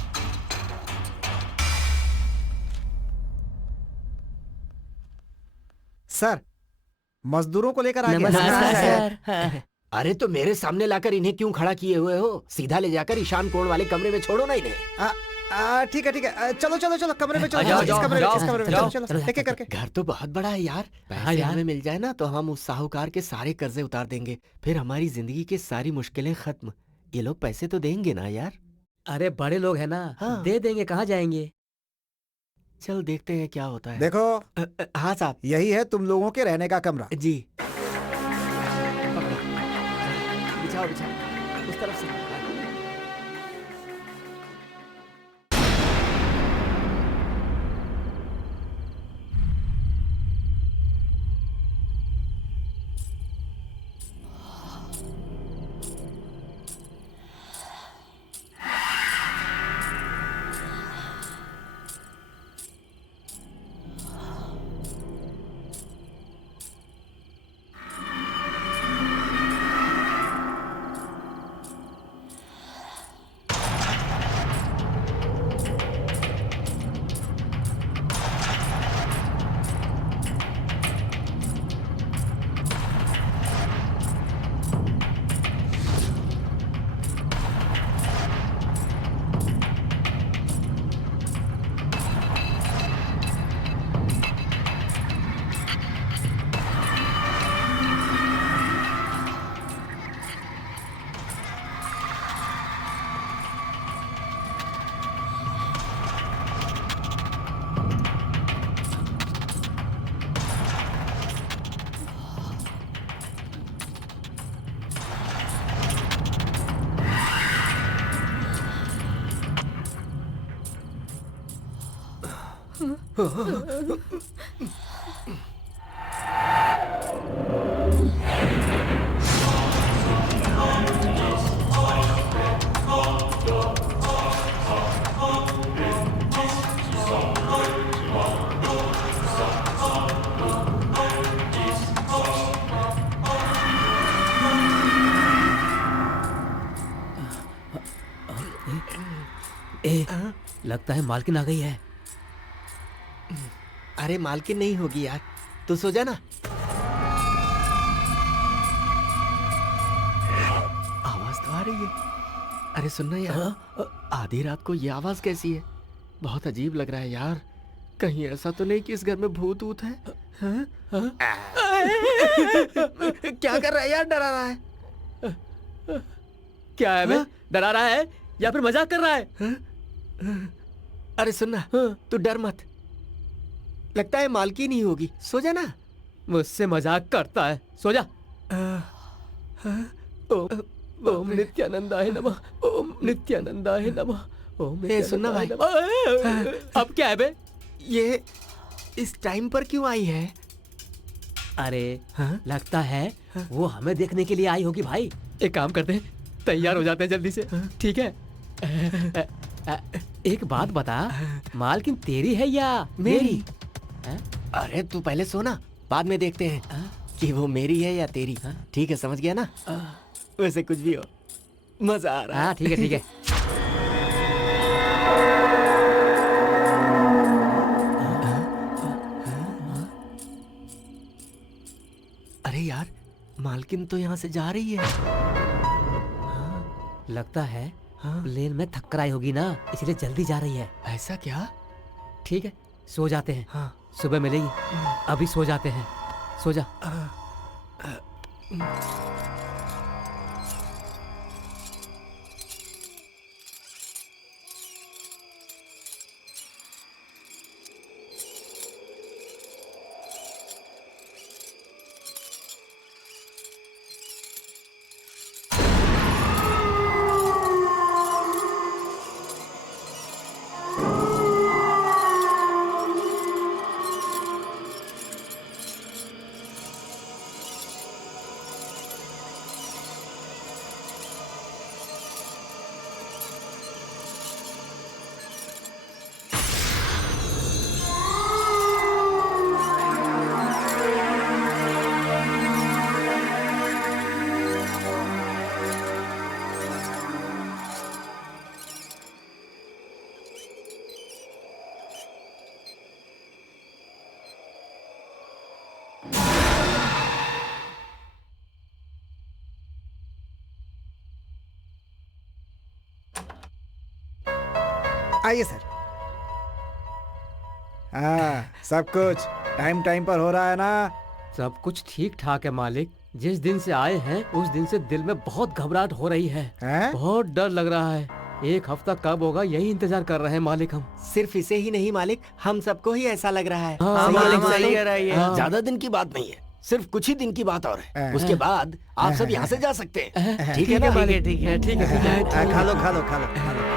सर, मजदूरों को लेकर आ गए। सर। अरे तो मेरे सामने लाकर इन्हें क्यों खड़ा किए हुए हो? सीधा ले जाकर ईशान कोण वाले कमरे में छोड़ो ना इन्हें। ठीक है ठीक है, चलो चलो चलो कमरे में चलो। जाओ, इस जाओ, कमरे में, जाओ, इस कमरे में जाओ, चलो चलो, एक एक करके। घर तो बहुत बड़ा है यार। पैसे यार। हमें मिल जाए ना तो हम उस साहूकार के सारे कर्जे उतार देंगे। फिर हमारी जिंदगी की सारी मुश्किलें खत्म। ये लोग पैसे तो देंगे ना यार? अरे बड़े लोग हैं ना, हाँ। दे देंगे, कहाँ जाएंगे। चल देखते हैं क्या होता है। देखो, हाँ साहब। यही है तुम लोगों के रहने का कमरा। जी। बिछाओ बिछाओ उस तरफ से। लगता है मालकिन आ गई है। अरे मालकिन नहीं होगी यार, तू सो जा ना। आवाज तो आ रही है। अरे सुनना यार, आधी रात को ये आवाज कैसी है? बहुत अजीब लग रहा है यार। कहीं ऐसा तो नहीं कि इस घर में भूत ऊत है? हाँ? हाँ? क्या कर रहा है यार? डरा रहा है? क्या है बे? डरा रहा है या फिर मजाक कर रहा है? अरे सुनना, तू डर मत। लगता है मालकिन ही होगी। सो जा ना। मुझसे मजाक करता है, सो जा। ओम नित्यानंदाय नमः, ओम नित्यानंदाय नमः, ओम सुनना भाई। अब क्या है बे? ये इस टाइम पर क्यों आई है? अरे लगता है वो हमें देखने के लिए आई होगी भाई। एक काम करते हैं, तैयार हो जाते हैं जल्दी से। ठीक है? एक बात बता, मालकिन तेरी है या मेरी? अरे तू पहले सोना, बाद में देखते हैं कि वो मेरी है या तेरी। ठीक है, समझ गया ना? वैसे कुछ भी हो, मजा आ रहा है। हाँ ठीक है ठीक है। अरे यार, मालकिन तो यहाँ से जा रही है। लगता है प्लेन में थक कर आई होगी ना, इसलिए जल्दी जा रही है। ऐसा क्या? ठीक है, सो जाते हैं। हाँ। सुबह मिलेगी। अभी सो जाते हैं, सो जा। आइए सर। हाँ, सब कुछ टाइम टाइम पर हो रहा है ना? सब कुछ ठीक ठाक है मालिक। जिस दिन से आए हैं उस दिन से दिल में बहुत घबराहट हो रही है। बहुत डर लग रहा है। एक हफ्ता कब होगा यही इंतजार कर रहे हैं मालिक हम। सिर्फ इसे ही नहीं मालिक, हम सबको ही ऐसा लग रहा है। हाँ, मालिक सही कह रहा है ये। ज्यादा दिन की बात नहीं है, सिर्फ कुछ ही दिन की बात और है। उसके बाद आप सब यहाँ से जा सकते हैं। ठीक है ना? ठीक है ठीक है ठीक है। खा लो खा लो खा लो खा लो।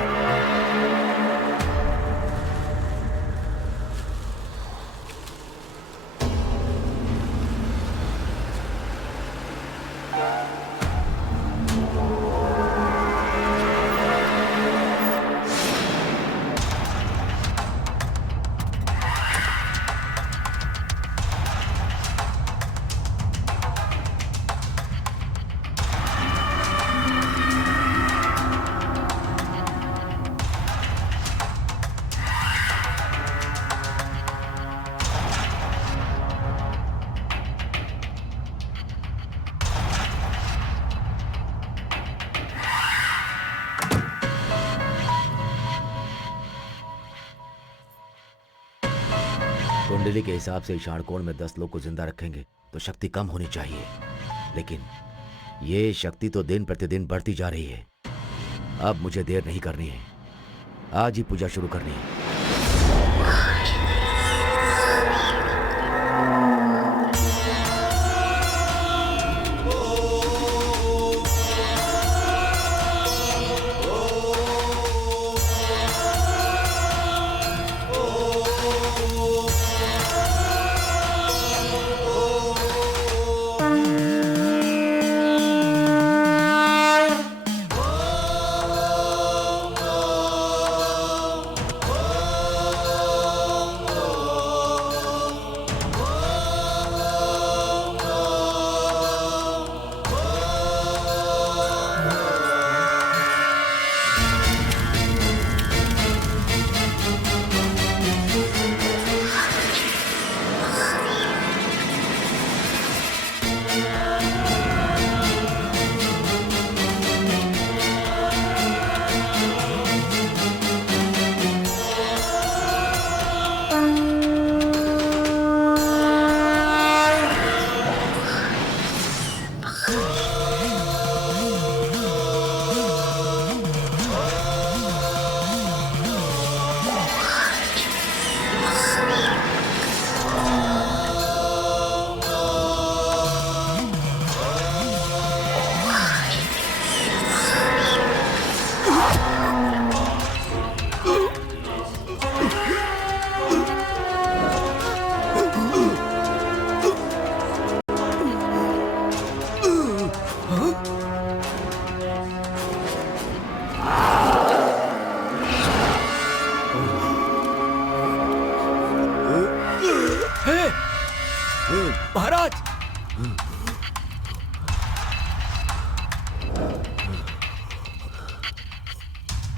कुंडली के हिसाब से इशाणकोण में 10 लोग को जिंदा रखेंगे तो शक्ति कम होनी चाहिए, लेकिन ये शक्ति तो दिन प्रतिदिन बढ़ती जा रही है। अब मुझे देर नहीं करनी है, आज ही पूजा शुरू करनी है।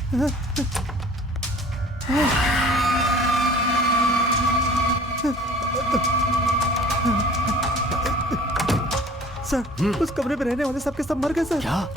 सर, उस कमरे में रहने वाले सबके सब मर गए सर। क्या?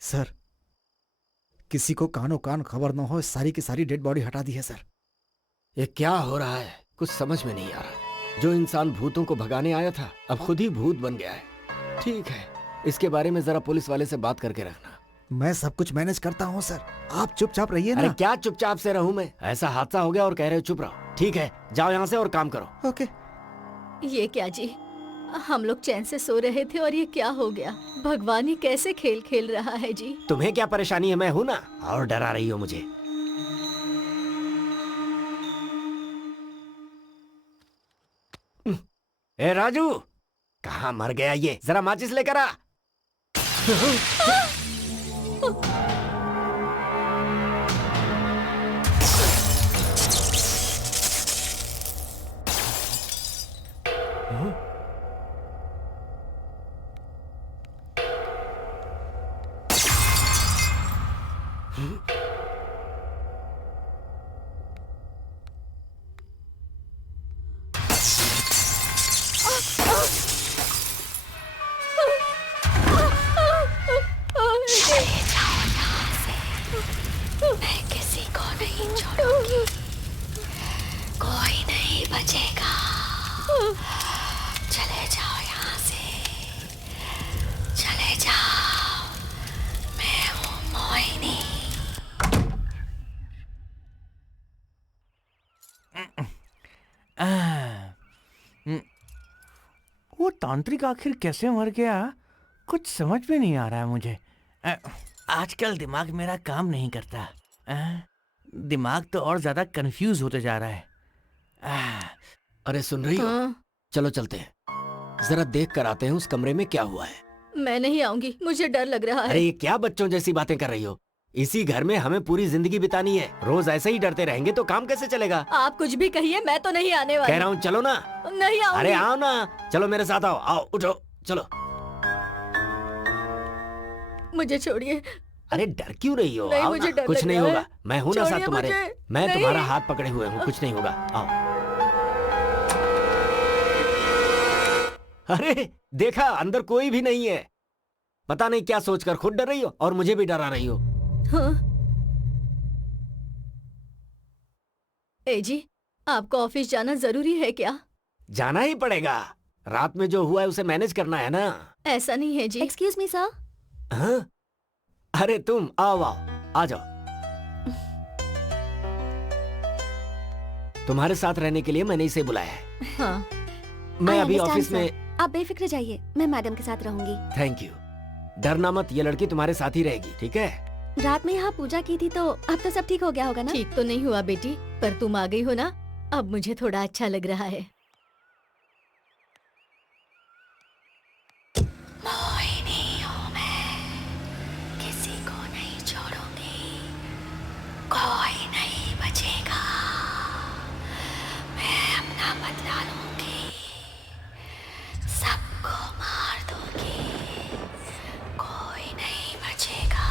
सर, किसी को कानो कान खबर न हो, इस सारी की सारी डेड बॉडी हटा दी है सर। ये क्या हो रहा है? कुछ समझ में नहीं आ रहा। जो इंसान भूतों को भगाने आया था अब खुद ही भूत बन गया है। ठीक है, इसके बारे में जरा पुलिस वाले से बात करके रखना। मैं सब कुछ मैनेज करता हूँ सर, आप चुपचाप रहिए ना। अरे क्या चुपचाप से रहूं मैं? ऐसा हादसा हो गया और कह रहे हो चुप रहो। ठीक है, जाओ यहाँ से और काम करो। ओके। ये क्या जी, हम लोग चैन से सो रहे थे और ये क्या हो गया? भगवान ही कैसे खेल खेल रहा है जी। तुम्हें क्या परेशानी है? मैं हूं ना, और डरा रही हो मुझे। ए राजू, कहाँ मर गया ये? जरा माचिस लेकर आ। मैं किसी को नहीं छोड़ूंगी, कोई नहीं बचेगा। चले जाओ यहाँ से, चले जाओ। मैं हूँ मोहिनी। वो तांत्रिक आखिर कैसे मर गया, कुछ समझ में नहीं आ रहा है मुझे। आजकल दिमाग मेरा काम नहीं करता। दिमाग तो और ज्यादा कंफ्यूज होते जा रहा है। अरे सुन रही हो? चलो चलते हैं, जरा देख कर आते हैं उस कमरे में क्या हुआ है। मैं नहीं आऊंगी, मुझे डर लग रहा है। अरे ये क्या बच्चों जैसी बातें कर रही हो? इसी घर में हमें पूरी जिंदगी बितानी है। रोज ऐसे ही डरते रहेंगे तो काम कैसे चलेगा? आप कुछ भी कहिए, मैं तो नहीं आने वाली। कह रहा हूँ चलो ना। नहीं आऊंगी। अरे आओ ना, चलो मेरे साथ आओ। आओ उठो, चलो। मुझे छोड़िए। अरे डर क्यों रही हो? नहीं, आओ मुझे ना, डर कुछ लग नहीं रहा होगा। है। मैं हूं ना साथ छोड़िए तुम्हारे। मुझे। मैं नहीं। तुम्हारा हाथ पकड़े हुए हूँ, कुछ नहीं होगा। आओ। अरे देखा, अंदर कोई भी नहीं है। पता नहीं क्या सोचकर खुद डर रही हो और मुझे भी डरा रही हो। हाँ। ए जी, आपको ऑफिस जाना जरूरी है क्या? जाना ही पड़ेगा, रात में जो हुआ है उसे मैनेज करना है ना। ऐसा नहीं है जी। Excuse me sir. हाँ? अरे तुम आओ आओ, आ जाओ। तुम्हारे साथ रहने के लिए मैंने इसे बुलाया है। हाँ। मैं I अभी understand, ऑफिस sir. में। आप बेफिक्र जाइए, मैं मैडम के साथ रहूंगी। Thank you. डरना मत, ये लड़की तुम्हारे साथ ही रहेगी, ठीक है? रात में यहाँ पूजा की थी तो अब तो सब ठीक हो गया होगा ना? ठीक तो नहीं हुआ बेटी, पर तुम आ गई हो ना, अब मुझे थोड़ा अच्छा लग रहा है। मोहिनी हूँ मैं, किसी को नहीं छोड़ूंगी, कोई नहीं बचेगा। मैं अपना बदला लूंगी, सबको मार दूंगी, कोई नहीं बचेगा।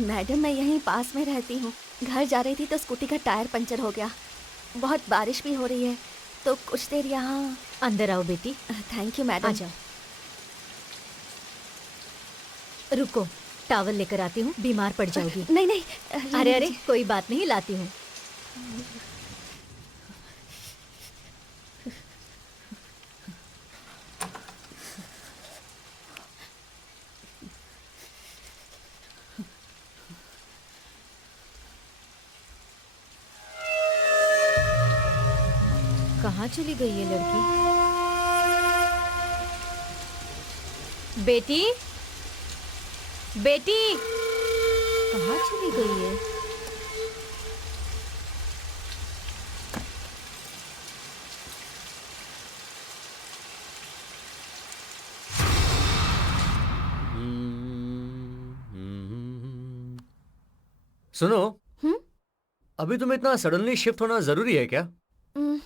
मैडम मैं यहीं पास में रहती हूँ। घर जा रही थी तो स्कूटी का टायर पंचर हो गया। बहुत बारिश भी हो रही है तो कुछ देर यहाँ। अंदर आओ बेटी। Thank you ah madam. जाओ। रुको, टॉवल लेकर आती हूँ, बीमार पड़ जाओगी। नहीं नहीं अरे अरे कोई बात नहीं, लाती हूँ। कहाँ चली गई ये लड़की? बेटी, बेटी, कहाँ चली गई है? सुनो, हम्म? अभी तुम्हें इतना सडनली शिफ्ट होना जरूरी है क्या?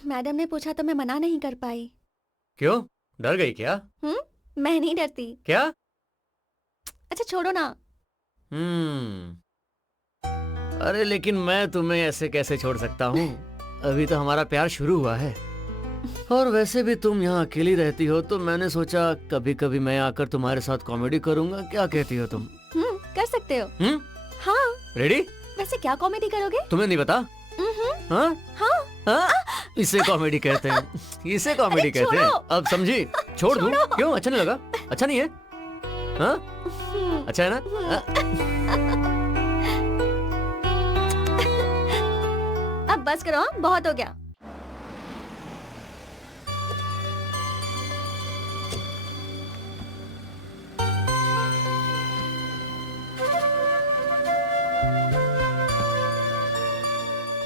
मैडम ने पूछा तो मैं मना नहीं कर पाई। क्यों, डर गई क्या? मैं नहीं डरती। क्या? अच्छा छोड़ो ना। अरे लेकिन मैं तुम्हें ऐसे कैसे छोड़ सकता हूँ? अभी तो हमारा प्यार शुरू हुआ है। और वैसे भी तुम यहाँ अकेली रहती हो तो मैंने सोचा कभी कभी मैं आकर तुम्हारे साथ कॉमेडी करूँगा। क्या कहती हो तुम? कर सकते हो। हाँ। रेडी? वैसे क्या कॉमेडी करोगे? तुम्हें नहीं पता? हाँ? हाँ? इसे कॉमेडी कहते हैं। इसे कॉमेडी कहते हैं। अब समझी? छोड़ दूं? क्यों, अच्छा नहीं लगा? अच्छा नहीं है? हाँ? अच्छा है ना? अब बस करो, बहुत हो गया।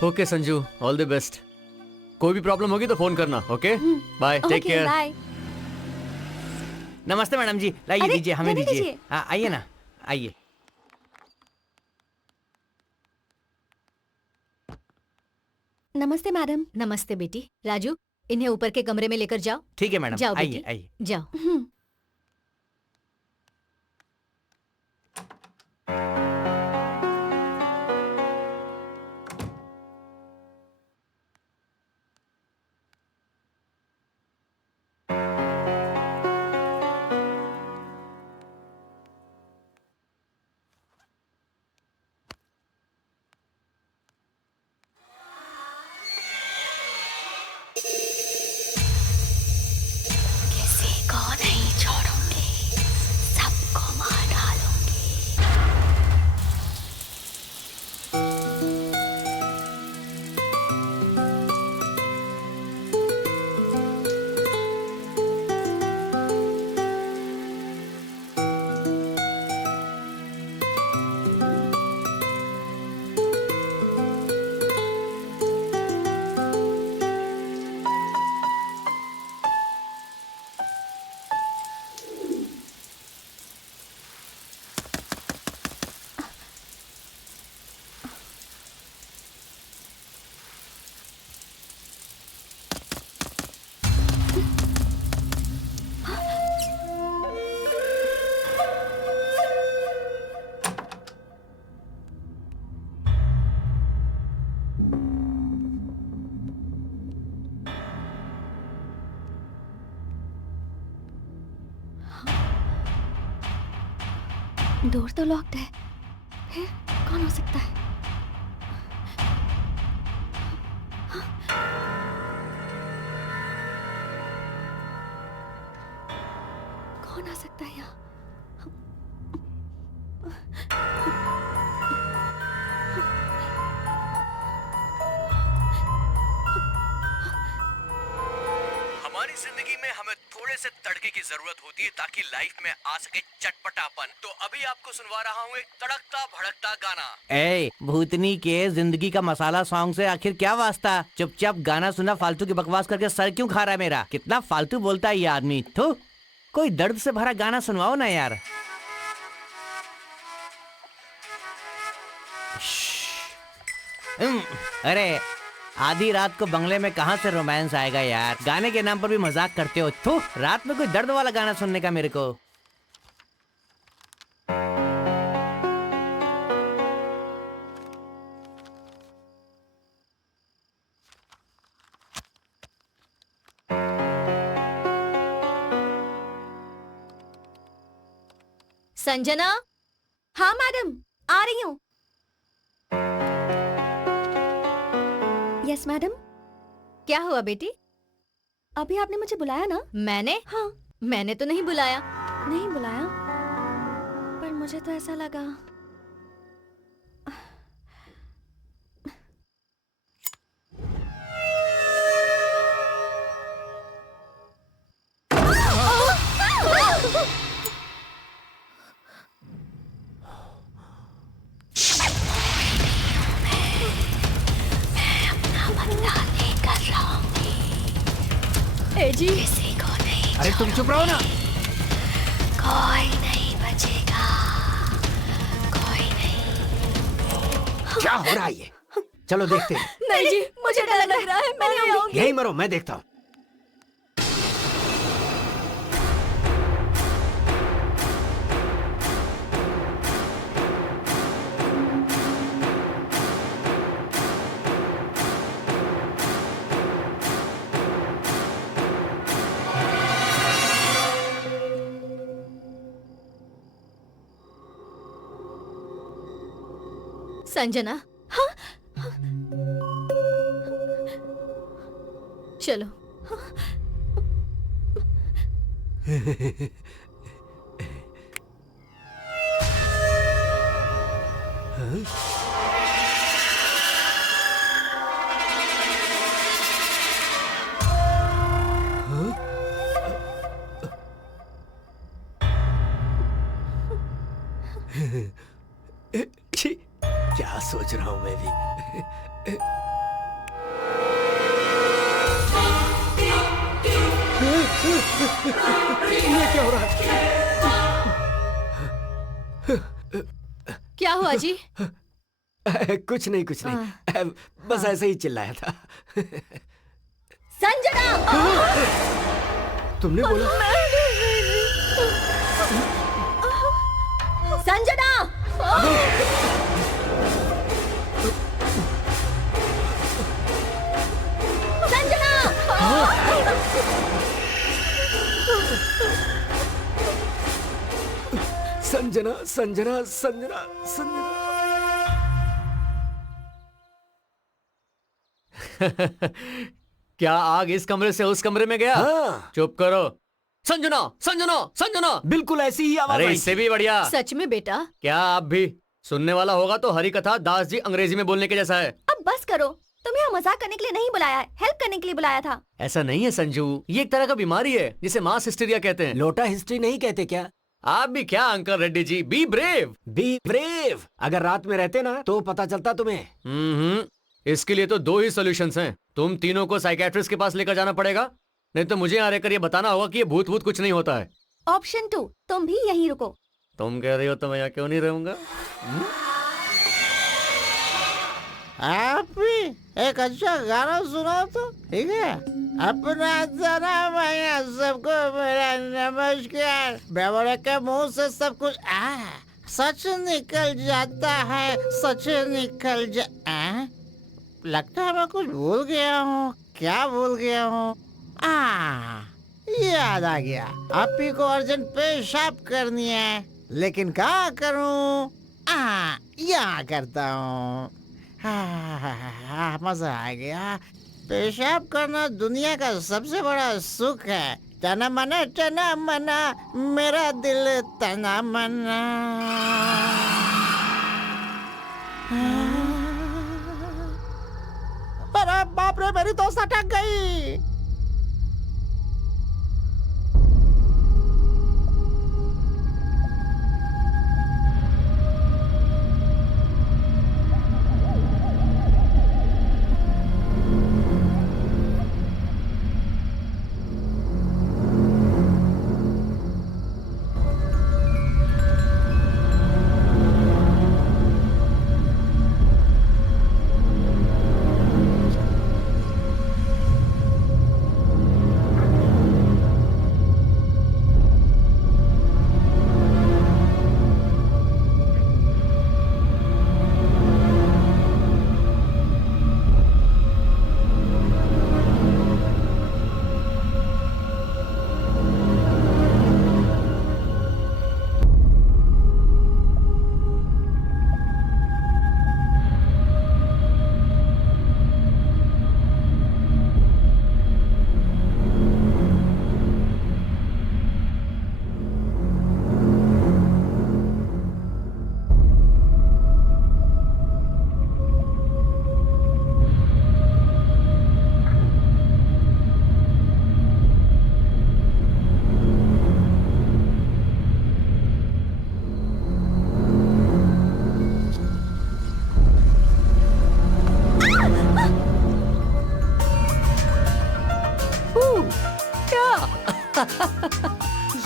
Okay Sanju, all the best. कोई भी प्रॉब्लम होगी तो फोन करना। Okay, bye, take care. Bye. नमस्ते मैडम जी, लाइए अरे, दीजिए, हमें रहने दीजिए। दीजिए। आइए ना, आइए। नमस्ते मैडम। नमस्ते बेटी। राजू, इन्हें ऊपर के कमरे में लेकर जाओ। ठीक है मैडम, जाओ आइए बेटी, आइए। जाओ। किसी को नहीं छोड़ूंगी, सबको मार डालूंगी। डोर तो लॉक्ड है, फिर कौन हो सकता है? कौन आ सकता है यहाँ? हमारी जिंदगी में हमें थोड़े से तड़के की जरूरत होती है ताकि लाइफ में आ सके चटपटापन। तो अभी आपको सुनवा रहा हूँ एक तड़कता भड़कता गाना। ए, भूतनी के जिंदगी का मसाला सॉन्ग से आखिर क्या वास्ता? चुपचाप गाना सुना, फालतू की बकवास करके सर क्यों खा रहा है मेरा? कितना फालतू बोलता है ये आदमी। तो कोई दर्द से भरा गाना सुनवाओ ना यार। अरे आधी रात को बंगले में कहाँ से रोमांस आएगा यार? गाने के नाम पर भी मजाक करते हो। थू, रात में कोई दर्द वाला गाना सुनने का मेरे को। संजना, हाँ मैडम, आ रही हूँ। Yes madam. क्या हुआ बेटी? अभी आपने मुझे बुलाया ना? मैंने? हाँ। मैंने तो नहीं बुलाया। नहीं बुलाया, पर मुझे तो ऐसा लगा। ए जी, अरे तुम चुप रहो ना। कोई नहीं बचेगा, कोई नहीं। क्या हो रहा है ये? चलो देखते हैं। नहीं जी, मुझे डर लग रहा है, मैं नहीं आऊंगी। यही मरो, मैं देखता हूँ। संजना, चलो। छी, क्या सोच रहा हूँ मैं भी। ये क्या हो रहा है? क्या हुआ जी? कुछ नहीं, कुछ नहीं, बस ऐसे ही चिल्लाया था। संजना! तुमने बोला? संजना! संजना, संजना, संजना, संजना। क्या आग इस कमरे से उस कमरे में गया? हाँ। चुप करो। संजना, संजना, संजना। बिल्कुल ऐसी ही आवाज अरे आई इससे थी। भी बढ़िया। सच में बेटा? क्या आप भी? सुनने वाला होगा तो हरी कथा दास जी अंग्रेजी में बोलने के जैसा है। अब बस करो, तुम्हें यहाँ मजाक करने के लिए नहीं बुलाया है, हेल्प करने के लिए बुलाया था। ऐसा नहीं है संजू, ये एक तरह का बीमारी है जिसे मास हिस्टीरिया कहते हैं। लोटा हिस्ट्री नहीं कहते क्या? आप भी क्या uncle Reddy ji, be brave. Be brave. अगर रात में रहते ना तो पता चलता तुम्हें। इसके लिए तो दो ही सॉल्यूशंस हैं। तुम तीनों को साइकेट्रिस्ट के पास लेकर जाना पड़ेगा, नहीं तो मुझे यहाँ रहकर ये बताना होगा कि ये भूत भूत कुछ नहीं होता है। ऑप्शन 2, तुम भी यहीं रुको। तुम कह रही हो तो मैं यहाँ क्यों नहीं रहूंगा? आप भी एक अच्छा गाना सुनाओ तो, ठीक है? अपना जन्म है सबको मेरा नमस्कार। बेवड़े के मुंह से सब कुछ सच निकल जाता है, सच निकल लगता है मैं कुछ भूल गया हूँ। क्या भूल गया हूँ? याद आ गया। आप ही को अर्जेंट पेशाब करनी है, लेकिन क्या करूँ? यहाँ करता हूँ। मजा आ गया। पेशाब करना दुनिया का सबसे बड़ा सुख है। तना मना मेरा दिल तना मना। अरे बाप रे, मेरी दोस्त अटक गई।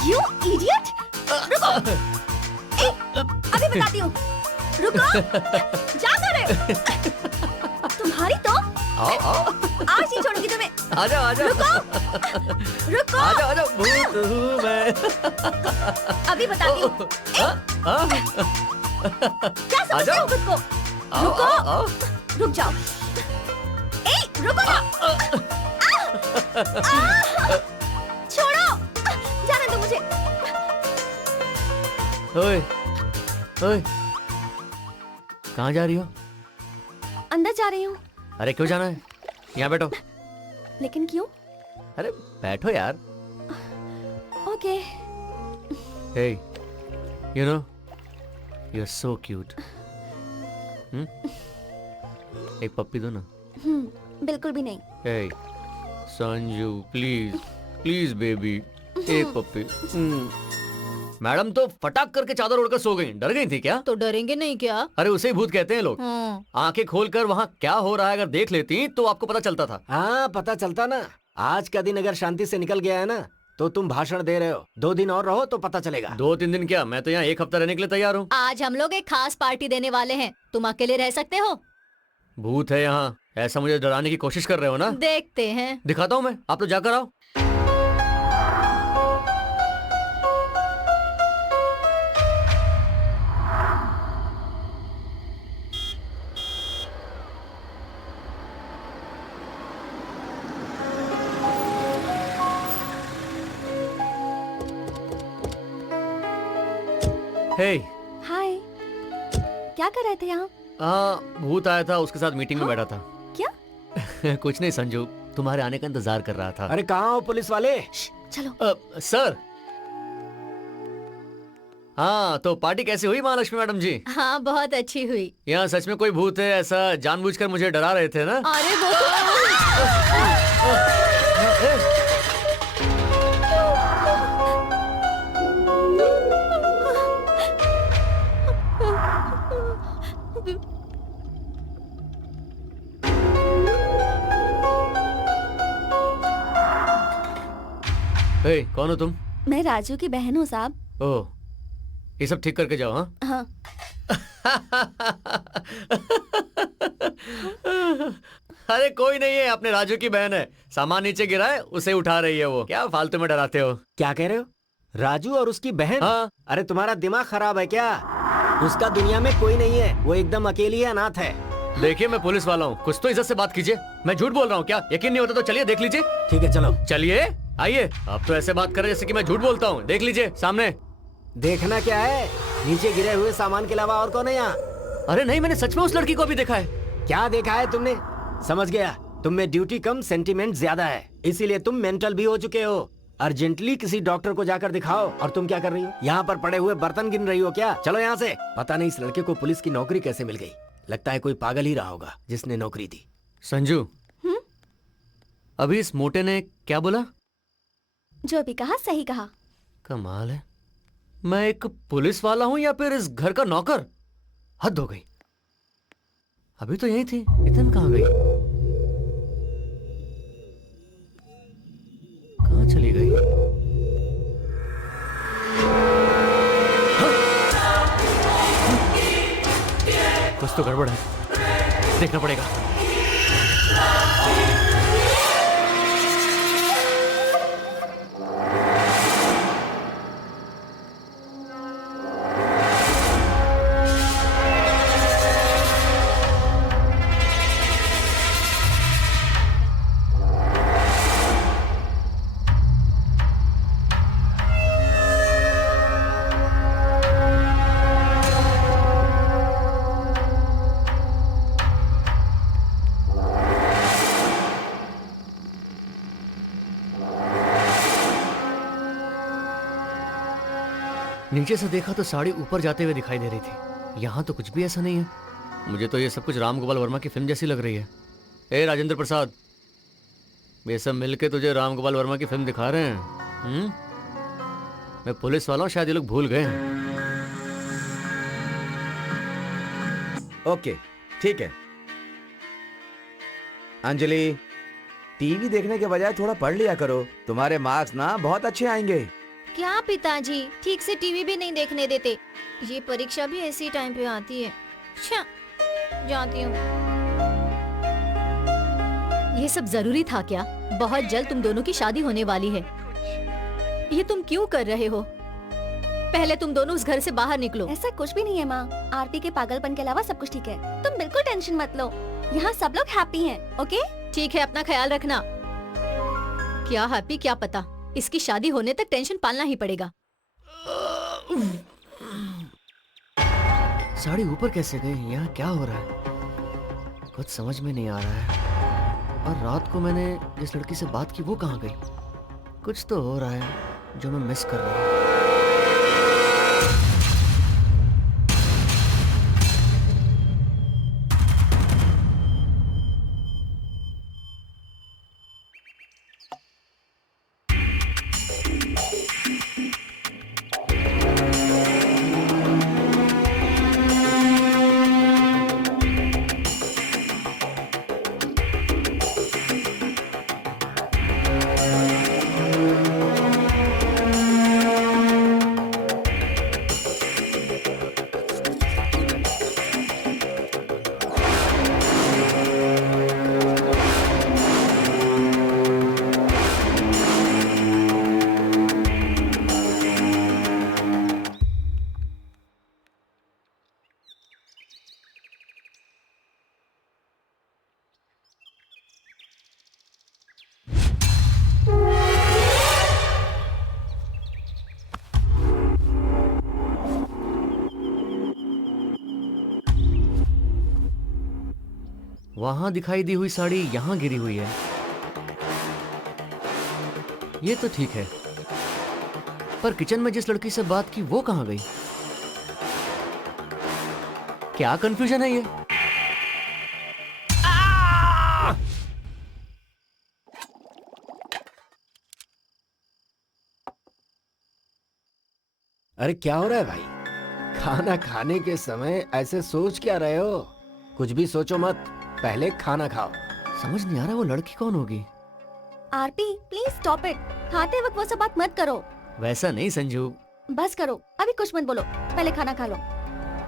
You idiot! रुको! ए, अभी बताती हूँ। रुको! क्या कर रहे हो? तुम्हारी तो आओ आओ आज नहीं छोड़ूंगी तुम्हें। आजा आजा रुको! आजा आजा भूत हूँ मैं। अभी बताती हूँ। क्या समझते आजा। हो खुद को? आओ, रुको! आओ, आओ। रुक जाओ। ए, रुको ना! छोड़ो! जाने दो मुझे। ओए ओए कहाँ जा रही हो? अंदर जा रही हूँ। अरे क्यों जाना है? यहाँ बैठो। लेकिन क्यों? अरे बैठो यार। Okay. Hey, you know, you're so cute. एक पप्पी दो ना। बिल्कुल भी नहीं। Hey, Sanju, please, please baby, एक पप्पी। मैडम तो फटाक करके चादर ओढ़कर सो गई। डर गई थी क्या? तो डरेंगे नहीं क्या? अरे उसे ही भूत कहते हैं लोग। आंखें खोलकर वहाँ क्या हो रहा है अगर देख लेती तो आपको पता चलता था। हाँ पता चलता ना। आज का दिन अगर शांति से निकल गया है ना तो तुम भाषण दे रहे हो। 2 दिन और रहो तो पता चलेगा। 2-3 दिन क्या, मैं तो यहाँ 1 हफ्ता रहने के लिए तैयार हूँ। आज हम लोग एक खास पार्टी देने वाले हैं। तुम अकेले रह सकते हो? भूत है यहाँ, ऐसा मुझे डराने की कोशिश कर रहे हो ना? देखते हैं। दिखाता हूँ मैं, आप तो जाकर आओ। हे हाय। क्या कर रहे थे यहाँ? भूत आया था, उसके साथ मीटिंग में बैठा था। क्या? कुछ नहीं संजू, तुम्हारे आने का इंतजार कर रहा था। अरे कहाँ हो पुलिस वाले? चलो। सर। हाँ तो पार्टी कैसी हुई महालक्ष्मी मैडम जी? हाँ बहुत अच्छी हुई। यहाँ सच में कोई भूत है ऐसा जानबूझकर मुझे डरा रहे थे ना? अरे वो तो... हे, कौन हो तुम? मैं राजू की बहन हूँ साहब। ओह, ये सब ठीक करके जाओ। हाँ हाँ। अरे कोई नहीं है, अपने राजू की बहन है। सामान नीचे गिरा है, उसे उठा रही है वो। क्या फालतू में डराते हो? क्या कह रहे हो? राजू और उसकी बहन? हाँ। अरे तुम्हारा दिमाग खराब है क्या? उसका दुनिया में कोई नहीं है, वो एकदम अकेली है, अनाथ है। देखिए मैं पुलिस वाला हूँ, कुछ तो इज्जत से बात कीजिए। मैं झूठ बोल रहा हूँ क्या? यकीन नहीं होता तो चलिए देख लीजिए। ठीक है चलो। चलिए आइए। अब तो ऐसे बात करें जैसे कि मैं झूठ बोलता हूँ। देख लीजिए सामने। देखना क्या है? नीचे गिरे हुए सामान के अलावा और कौन है यहाँ? अरे नहीं, मैंने सच में उस लड़की को भी देखा है। क्या देखा है तुमने? समझ गया, तुम में ड्यूटी कम सेंटीमेंट ज्यादा है, इसीलिए तुम मेंटल भी हो चुके हो। अर्जेंटली किसी डॉक्टर को जाकर दिखाओ। और तुम क्या कर रही हो? यहाँ पर पड़े हुए बर्तन गिन रही हो क्या? चलो यहाँ से। पता नहीं इस लड़के को पुलिस की नौकरी कैसे मिल गई। लगता है कोई पागल ही रहा होगा जिसने नौकरी दी। संजू, अभी इस मोटे ने क्या बोला? जो भी कहा सही कहा। कमाल है, मैं एक पुलिस वाला हूँ या फिर इस घर का नौकर? हद हो गई। अभी तो यही थी, इतन कहाँ गई? कहाँ चली गई? कुछ तो गड़बड़ है, देखना पड़ेगा। नीचे से देखा तो साड़ी ऊपर जाते हुए दिखाई दे रही थी। यहाँ तो कुछ भी ऐसा नहीं है। मुझे तो ये सब कुछ राम गोपाल वर्मा की फिल्म जैसी लग रही है। ए राजेंद्र प्रसाद, ये सब मिलके तुझे राम गोपाल वर्मा की फिल्म दिखा रहे हैं। मैं पुलिस वाला हूँ, शायद ये लोग भूल गए हैं। ओके ठीक है। अंजलि, टीवी देखने के बजाय थोड़ा पढ़ लिया करो, तुम्हारे मार्क्स ना बहुत अच्छे आएंगे। क्या पिताजी, ठीक से टीवी भी नहीं देखने देते। ये परीक्षा भी ऐसी टाइम पे आती है। अच्छा, जाती हूँ। ये सब जरूरी था क्या? बहुत जल्द तुम दोनों की शादी होने वाली है। ये तुम क्यों कर रहे हो? पहले तुम दोनों उस घर से बाहर निकलो। ऐसा कुछ भी नहीं है माँ, आरती के पागलपन के अलावा सब कुछ ठीक है। तुम बिल्कुल टेंशन मत लो, यहाँ सब लोग हैप्पी हैं, ओके? ठीक है, अपना ख्याल रखना। क्या हैप्पी क्या पता, इसकी शादी होने तक टेंशन पालना ही पड़ेगा। साड़ी ऊपर कैसे गई? यहाँ क्या हो रहा है? कुछ समझ में नहीं आ रहा है। और रात को मैंने जिस लड़की से बात की वो कहाँ गई? कुछ तो हो रहा है जो मैं मिस कर रहा हूँ। वहां दिखाई दी हुई साड़ी यहां गिरी हुई है। ये तो ठीक है, पर किचन में जिस लड़की से बात की वो कहां गई? क्या कंफ्यूजन है ये? अरे क्या हो रहा है भाई? खाना खाने के समय ऐसे सोच क्या रहे हो? कुछ भी सोचो मत, पहले खाना खाओ। समझ नहीं आ रहा वो लड़की कौन होगी। आरती प्लीज स्टॉप इट, खाते वक्त वो सब बात मत करो। वैसा नहीं संजू। बस करो, अभी कुछ मत बोलो, पहले खाना खा लो।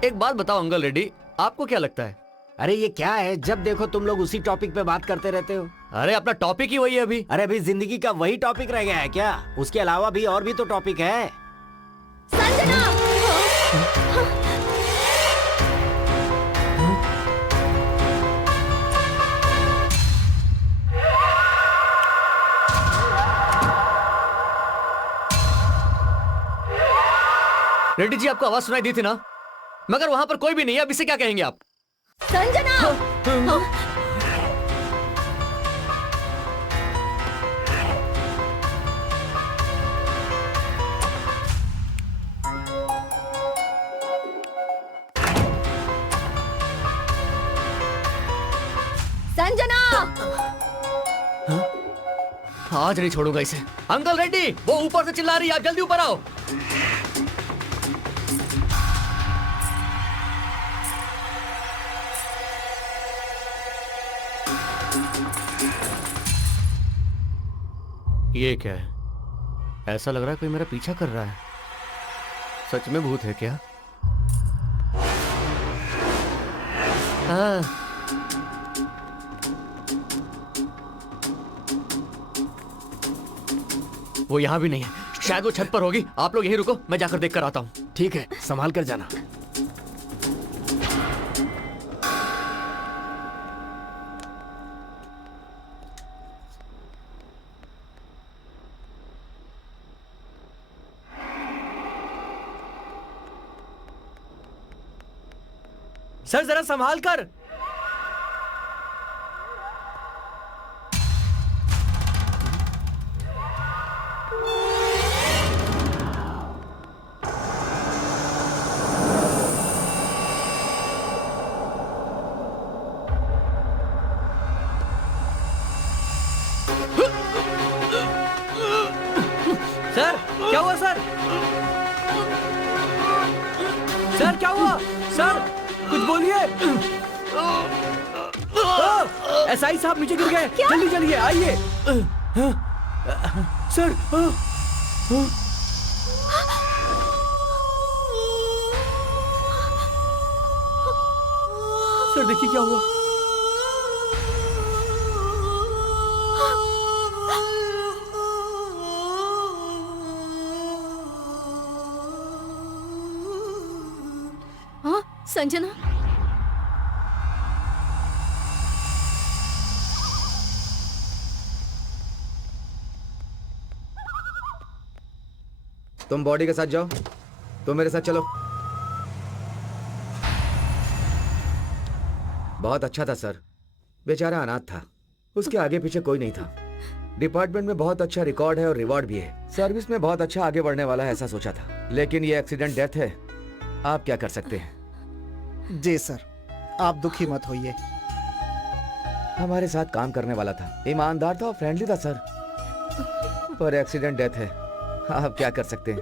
एक बात बताओ अंकल रेड्डी, आपको क्या लगता है? अरे ये क्या है, जब देखो तुम लोग उसी टॉपिक पे बात करते रहते हो। अरे अपना टॉपिक ही वही है अभी। अरे अभी जिंदगी का वही टॉपिक रह गया है क्या? उसके अलावा भी और भी तो टॉपिक है। संजना! रेड्डी जी, आपको आवाज सुनाई दी थी ना? मगर वहां पर कोई भी नहीं है, अब इसे क्या कहेंगे आप? संजना! संजना! आज नहीं छोड़ूंगा इसे। अंकल रेड्डी, वो ऊपर से चिल्ला रही है, आप जल्दी ऊपर आओ। ये क्या है? ऐसा लग रहा है कोई मेरा पीछा कर रहा है। सच में भूत है क्या? हाँ। वो यहाँ भी नहीं है, शायद वो छत पर होगी। आप लोग यहीं रुको, मैं जाकर देख कर आता हूँ। ठीक है, संभाल कर जाना। सर जरा संभाल कर। सर क्या हुआ सर? सर क्या हुआ? सर कुछ बोलिए। एसआई साहब नीचे गिर गए, जल्दी चलिए, आइए। सर सर देखिए क्या हुआ। हाँ संजना, तुम बॉडी के साथ जाओ, तुम मेरे साथ चलो। बहुत अच्छा था सर, बेचारा अनाथ था, उसके आगे पीछे कोई नहीं था। डिपार्टमेंट में बहुत अच्छा रिकॉर्ड है और रिवॉर्ड भी है, सर्विस में बहुत अच्छा आगे बढ़ने वाला है ऐसा सोचा था, लेकिन ये एक्सीडेंट डेथ है। आप क्या कर सकते हैं? जी सर, आप दुखी मत होइए। हमारे साथ काम करने वाला था, ईमानदार था और फ्रेंडली था सर, पर एक्सीडेंट डेथ है। आप क्या कर सकते हैं?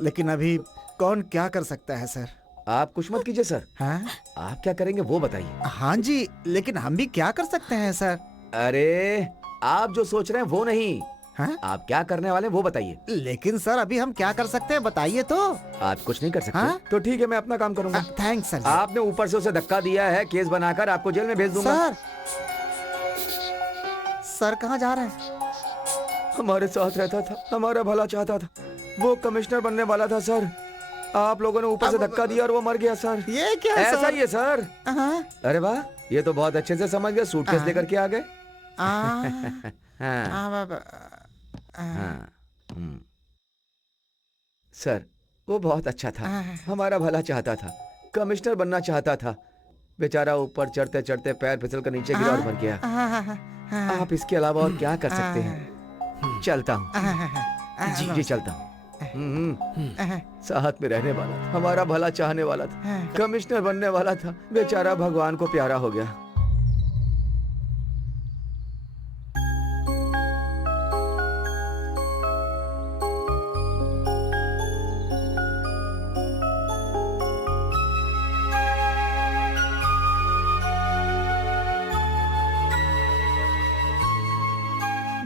लेकिन अभी कौन क्या कर सकता है सर? आप कुछ मत कीजिए सर। हाँ आप क्या करेंगे वो बताइए। हाँ जी, लेकिन हम भी क्या कर सकते हैं सर? अरे आप जो सोच रहे हैं वो नहीं, हाँ? आप क्या करने वाले हैं वो बताइए। लेकिन सर अभी हम क्या कर सकते हैं बताइए तो। आप कुछ नहीं कर सकते? हाँ? तो ठीक है, मैं अपना काम करूंगा। Thanks sir. आपने ऊपर से उसे धक्का दिया है, केस बनाकर आपको जेल में भेज दूंगा। सर कहाँ जा रहे हैं? हमारे साथ रहता था, हमारा भला चाहता था, वो कमिश्नर बनने वाला था सर। आप लोगों ने ऊपर से धक्का दिया और वो मर गया सर। ये क्या ऐसा सर? ही है सर। हाँ? अरे वाह, ये तो बहुत अच्छे से समझ गए, सूटकेस लेकर के आ गए। सर वो बहुत अच्छा था, हमारा भला चाहता था, कमिश्नर बनना चाहता था। बेचारा ऊपर चढ़ते चढ़ते पैर फिसल कर नीचे गिरा और मर गया। आप इसके अलावा और क्या कर सकते हैं? चलता हूँ। जी चलता हूँ। साथ में रहने वाला था, हमारा भला चाहने वाला था, कमिश्नर बनने वाला था, बेचारा भगवान को प्यारा हो गया।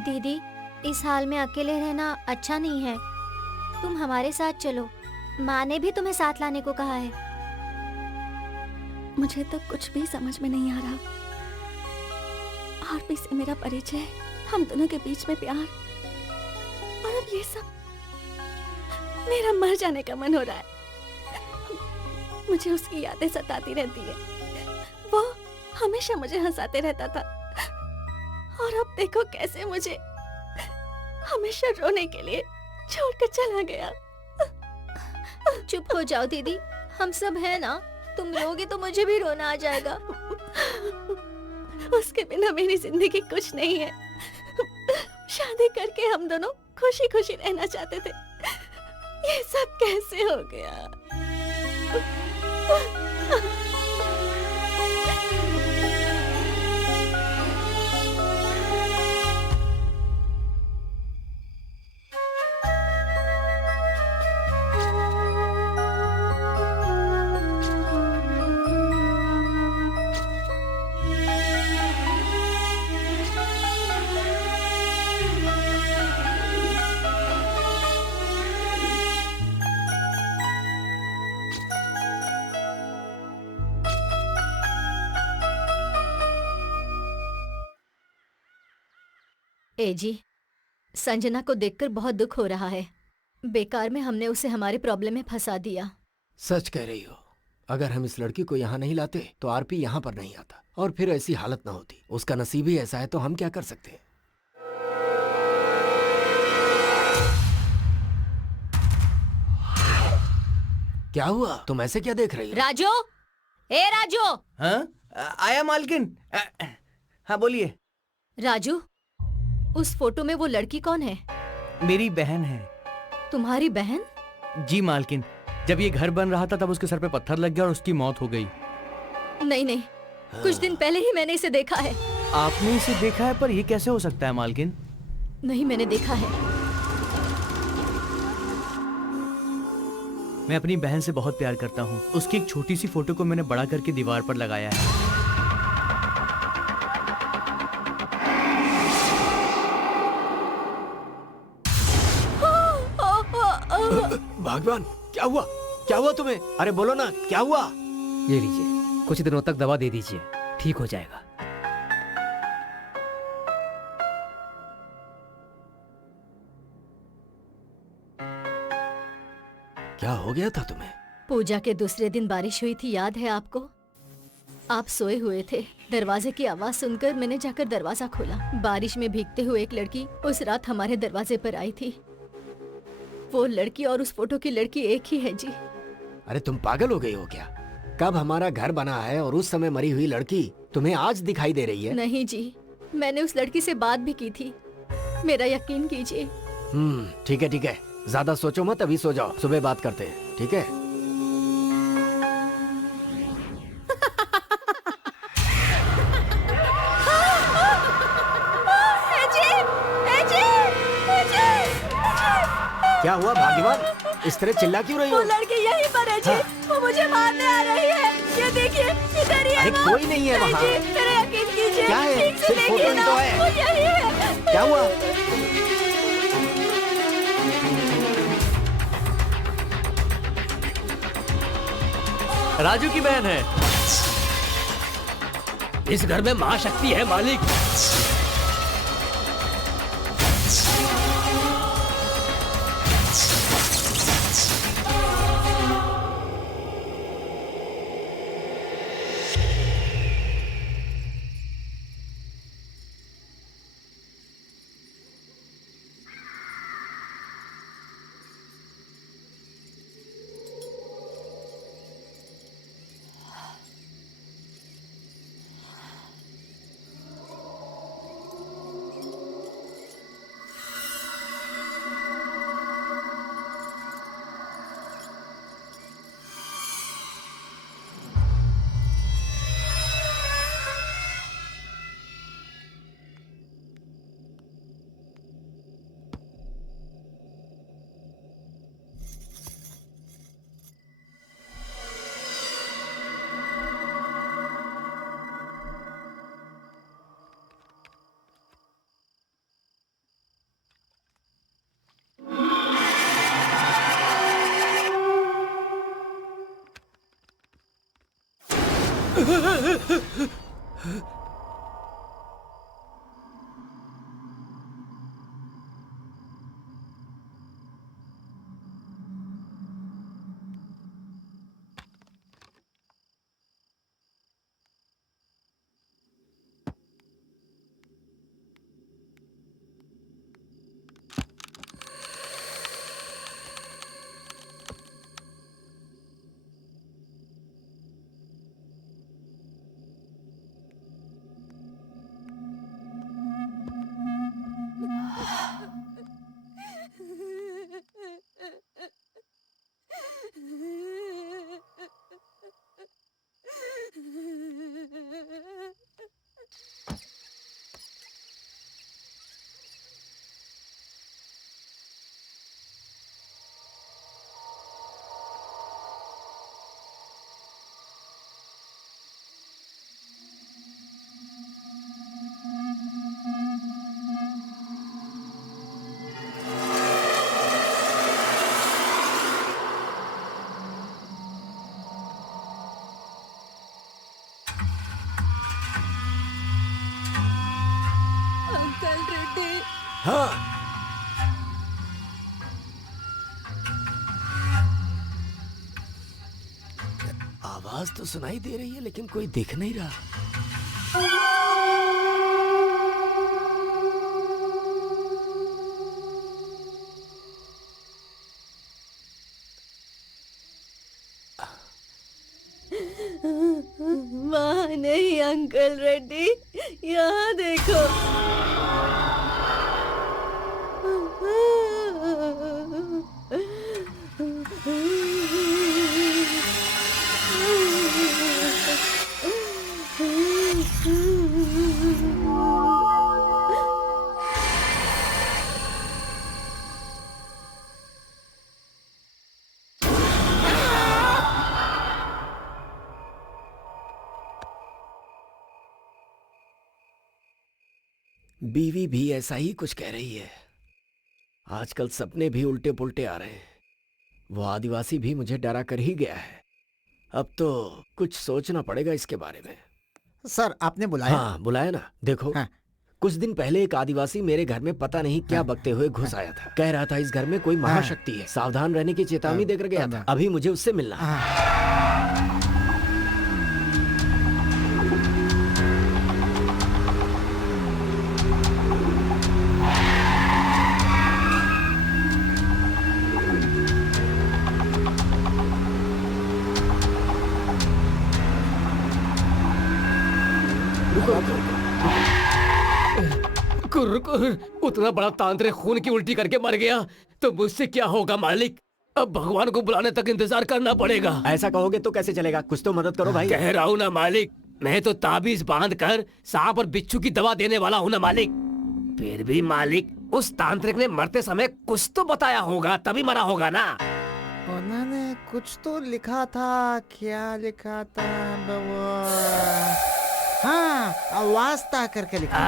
दीदी, इस हाल में अकेले रहना अच्छा नहीं है, तुम हमारे साथ चलो। माँ ने भी तुम्हें साथ लाने को कहा है। मुझे तो कुछ भी समझ में नहीं आ रहा। आरपी से मेरा परिचय, हम दोनों के बीच में प्यार, और अब ये सब। मेरा मर जाने का मन हो रहा है। मुझे उसकी यादें सताती रहती है। वो हमेशा मुझे हंसाते रहता था, और अब देखो कैसे मुझे हमेशा रोने के लिए छोड़कर चला गया। चुप हो जाओ दीदी, हम सब हैं ना। तुम रोगी तो मुझे भी रोना आ जाएगा। उसके बिना मेरी जिंदगी कुछ नहीं है। शादी करके हम दोनों खुशी खुशी रहना चाहते थे। ये सब कैसे हो गया? एजी, संजना को देखकर बहुत दुख हो रहा है। बेकार में हमने उसे हमारे प्रॉब्लम में फंसा दिया। सच कह रही हो, अगर हम इस लड़की को यहाँ नहीं लाते तो आरपी यहाँ पर नहीं आता, और फिर ऐसी हालत ना होती। उसका नसीब ही ऐसा है, तो हम क्या कर सकते हैं? क्या हुआ? तुम ऐसे क्या देख रही हो? राजू, ए राजू। हाँ? आया मालकिन। हाँ बोलिए। राजू, उस फोटो में वो लड़की कौन है? मेरी बहन है। तुम्हारी बहन? जी मालकिन, जब ये घर बन रहा था तब उसके सर पे पत्थर लग गया और उसकी मौत हो गई। नहीं नहीं, कुछ दिन पहले ही मैंने इसे देखा है। आपने इसे देखा है? पर ये कैसे हो सकता है मालकिन? नहीं, मैंने देखा है। मैं अपनी बहन से बहुत प्यार करता हूँ। उसकी एक छोटी सी फोटो को मैंने बड़ा करके दीवार पर लगाया है। भगवान, क्या हुआ? क्या हुआ तुम्हें? अरे बोलो ना, क्या हुआ? ये लीजिए, कुछ दिनों तक दवा दे दीजिए, ठीक हो जाएगा। क्या हो गया था तुम्हें? पूजा के दूसरे दिन बारिश हुई थी, याद है आपको? आप सोए हुए थे। दरवाजे की आवाज सुनकर मैंने जाकर दरवाजा खोला। बारिश में भीगते हुए एक लड़की उस रात हमारे दरवाजे पर आई थी। वो लड़की और उस फोटो की लड़की एक ही है जी। अरे तुम पागल हो गई हो क्या? कब हमारा घर बना है और उस समय मरी हुई लड़की तुम्हें आज दिखाई दे रही है? नहीं जी, मैंने उस लड़की से बात भी की थी, मेरा यकीन कीजिए। ठीक है ठीक है, ज्यादा सोचो मत, अभी सो जाओ, सुबह बात करते हैं, ठीक है? क्या हुआ भाग्यवान, इस तरह चिल्ला क्यों रही हो? वो लड़की यहीं पर है जी। हाँ। वो मुझे मारने आ रही है। ये देखिए, इधर ही है अरे वो। कोई नहीं है वहाँ। जी, मेरा यकीन कीजिए। क्या है? ठीक से सिर्फ फोटो देखिए ही ना, तो है। वो यही है। क्या हुआ? राजू की बहन है। इस घर में महाशक्ति है मालिक। हाँ। आवाज तो सुनाई दे रही है लेकिन कोई दिख नहीं रहा। वहाँ नहीं अंकल रेड्डी, यहाँ देखो। बीवी भी ऐसा ही कुछ कह रही है। आजकल सपने भी उल्टे पुल्टे आ रहे हैं। वो आदिवासी भी मुझे डरा कर ही गया है। अब तो कुछ सोचना पड़ेगा इसके बारे में। सर आपने बुलाया? हाँ बुलाया ना। देखो हाँ। कुछ दिन पहले एक आदिवासी मेरे घर में पता नहीं क्या बकते हुए घुस आया था। कह रहा था इस घर में कोई महाशक्ति है, सावधान रहने की चेतावनी देकर गया था। अभी मुझे उससे मिलना है। उतना बड़ा तांत्रिक खून की उल्टी करके मर गया तो मुझसे क्या होगा मालिक? अब भगवान को बुलाने तक इंतजार करना पड़ेगा। ऐसा कहोगे तो कैसे चलेगा? कुछ तो मदद करो भाई। कह रहा हूँ ना मालिक, मैं तो ताबीज बांध कर सांप और बिच्छू की दवा देने वाला हूँ ना मालिक। फिर भी मालिक, उस तांत्रिक ने मरते समय कुछ तो बताया होगा, तभी मरा होगा ना। उन्होंने कुछ तो लिखा था। क्या लिखा था बाबा? हाँ, वास्ता करके लिखा।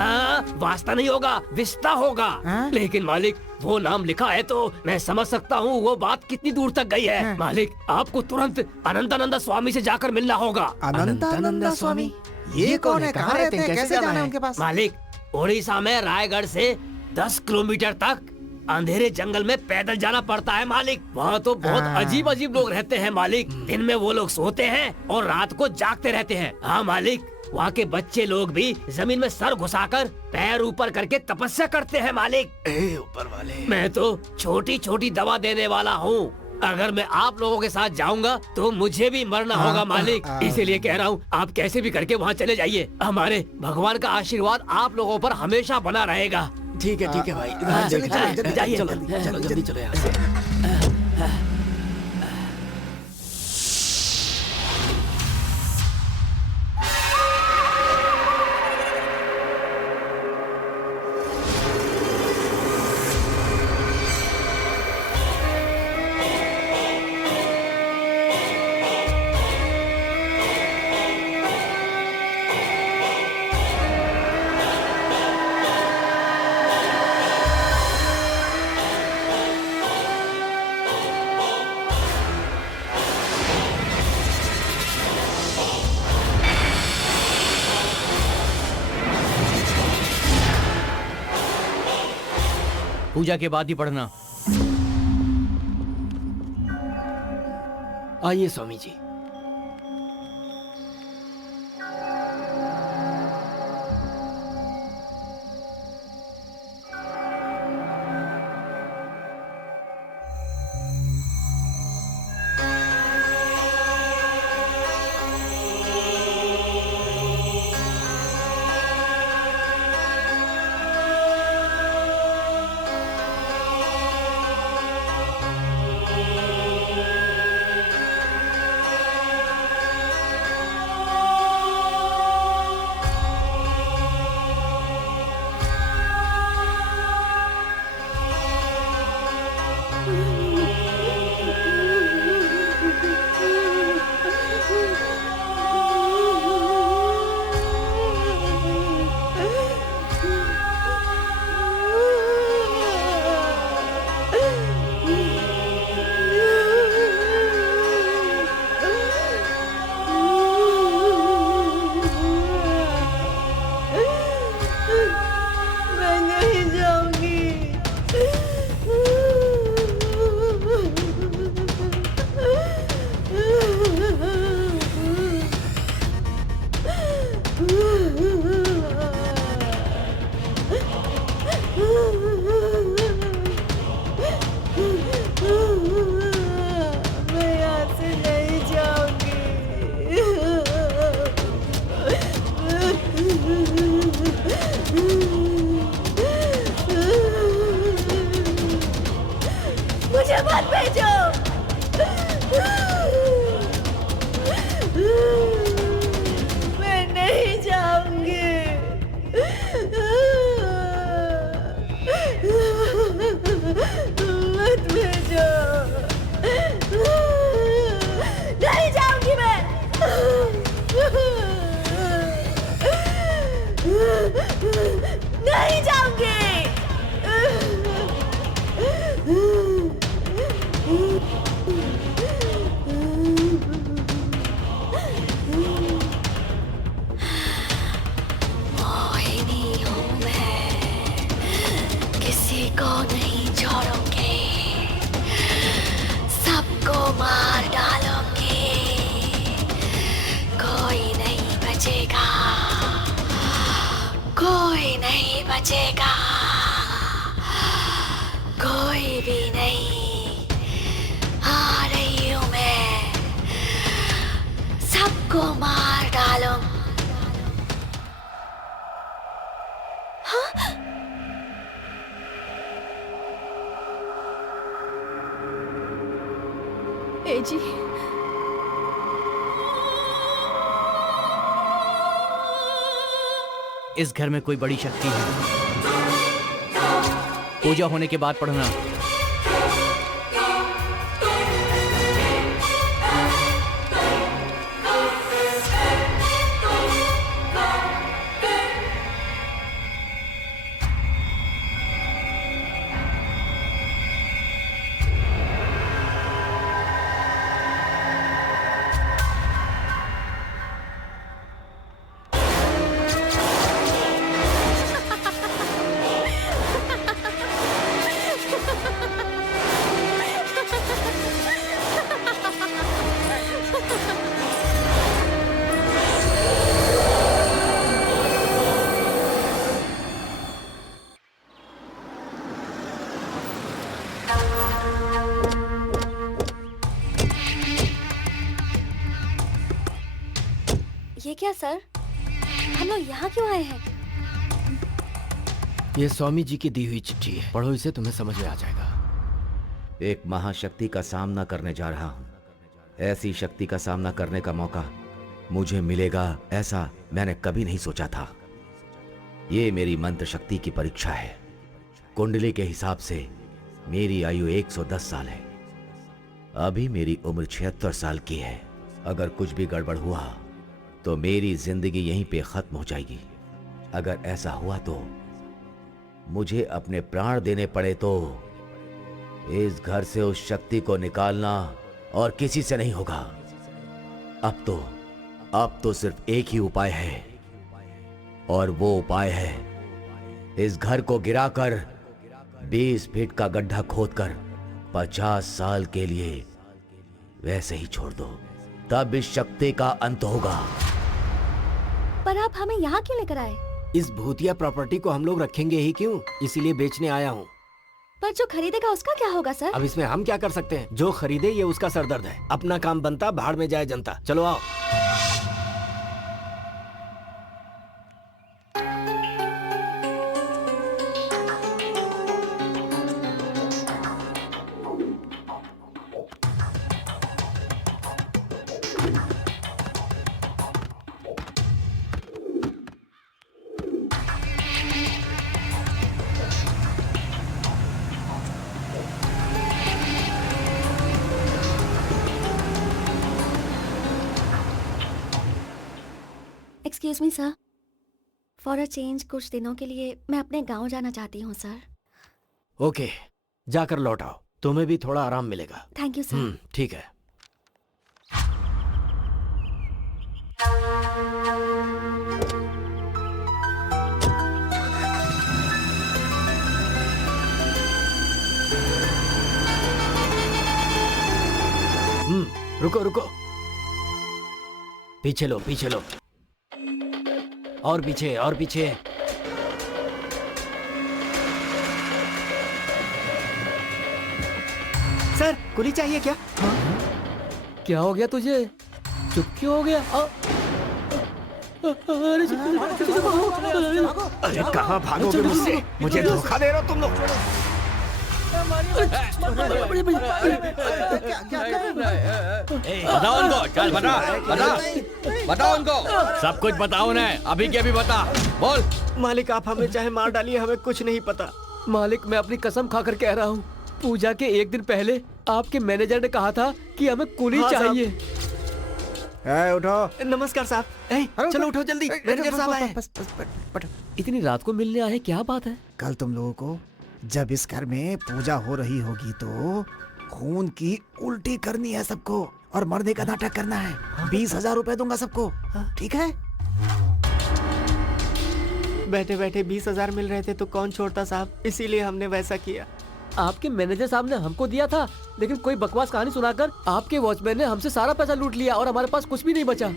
वास्ता नहीं होगा, विस्ता होगा। लेकिन मालिक, वो नाम लिखा है तो मैं समझ सकता हूँ वो बात कितनी दूर तक गई है। मालिक, आपको तुरंत अनंतानंद स्वामी से जाकर मिलना होगा। अनंतानंद स्वामी? ये कौन है? कहाँ रहते हैं? कैसे जाना है उनके पास? मालिक, उड़ीसा में रायगढ़ से 10 किलोमीटर तक अंधेरे जंगल में पैदल जाना पड़ता है मालिक। वहाँ तो बहुत अजीब अजीब लोग रहते हैं मालिक। दिन में वो लोग सोते हैं और रात को जागते रहते हैं। हाँ मालिक, वहाँ के बच्चे लोग भी जमीन में सर घुसाकर पैर ऊपर करके तपस्या करते हैं मालिक। ऊपर वाले, मैं तो छोटी छोटी दवा देने वाला हूँ। अगर मैं आप लोगों के साथ जाऊंगा तो मुझे भी मरना होगा मालिक। इसीलिए कह रहा हूँ, आप कैसे भी करके वहाँ चले जाइए। हमारे भगवान का आशीर्वाद आप लोगों पर हमेशा बना रहेगा। ठीक है भाई। जाइए, जल्दी चलो यहाँ से। पूजा के बाद ही पढ़ना। आइए स्वामी जी। सबको मार डालूंगी, कोई नहीं बचेगा, कोई नहीं बचेगा, कोई भी नहीं। आ रही हूँ मैं, सबको मार डालूं। ए जी, इस घर में कोई बड़ी शक्ति है। पूजा होने के बाद पढ़ना। ये क्या सर, हम लोग यहाँ क्यों आए हैं? ये स्वामी जी की दी हुई चिट्ठी है, पढ़ो इसे, तुम्हें समझ में आ जाएगा। एक महाशक्ति का सामना करने जा रहा हूं। ऐसी शक्ति का सामना करने का मौका मुझे मिलेगा, ऐसा मैंने कभी नहीं सोचा था। ये मेरी मंत्र शक्ति की परीक्षा है। कुंडली के हिसाब से मेरी आयु 110 साल है। अभी मेरी उम्र 76 साल की है। अगर कुछ भी गड़बड़ हुआ तो मेरी जिंदगी यहीं पे खत्म हो जाएगी। अगर ऐसा हुआ तो मुझे अपने प्राण देने पड़े तो इस घर से उस शक्ति को निकालना और किसी से नहीं होगा। अब तो सिर्फ एक ही उपाय है, और वो उपाय है इस घर को गिराकर 20 फीट का गड्ढा खोदकर 50 साल के लिए वैसे ही छोड़ दो, तब इस शक्ति का अंत होगा। पर आप हमें यहाँ क्यों लेकर आए? इस भूतिया प्रॉपर्टी को हम लोग रखेंगे ही क्यों, इसीलिए बेचने आया हूँ। पर जो खरीदेगा उसका क्या होगा सर? अब इसमें हम क्या कर सकते हैं? जो खरीदे ये उसका सरदर्द है। अपना काम बनता, भाड़ में जाए जनता। चलो आओ। Excuse me sir, for a change कुछ दिनों के लिए मैं अपने गांव जाना चाहती हूँ सर। ओके, जाकर लौट आओ, तुम्हें भी थोड़ा आराम मिलेगा। Thank you sir. ठीक है। रुको रुको, पीछे लो पीछे लो, और पीछे और पीछे। सर, कुली चाहिए क्या? क्या हो गया तुझे? चुप क्यों हो गया? अरे कहाँ भागोगे मुझसे? मुझे धोखा दे रहे हो तुम लोग। बताओ उनको, चल बताओ उनको, सब कुछ बताओ उन्हें, अभी के अभी बता, बोल। मालिक, आप हमें चाहे मार डालिए, हमें कुछ नहीं पता। मालिक, मैं अपनी कसम खाकर कह रहा हूँ, पूजा के एक दिन पहले आपके मैनेजर ने कहा था कि हमें कुली चाहिए। उठो। नमस्कार साहब। चलो उठो जल्दी, मैनेजर साहब आए। इतनी रात को मिलने आए, क्या बात है? कल तुम लोगों को जब इस घर में पूजा हो रही होगी तो खून की उल्टी करनी है सबको, और मरने का नाटक करना है। 20,000 रुपए दूंगा सबको, ठीक है? बैठे बैठे 20,000 मिल रहे थे तो कौन छोड़ता साहब, इसीलिए हमने वैसा किया। आपके मैनेजर साहब ने हमको दिया था, लेकिन कोई बकवास कहानी सुनाकर आपके वॉचमैन ने हमसे सारा पैसा लूट लिया और हमारे पास कुछ भी नहीं बचा।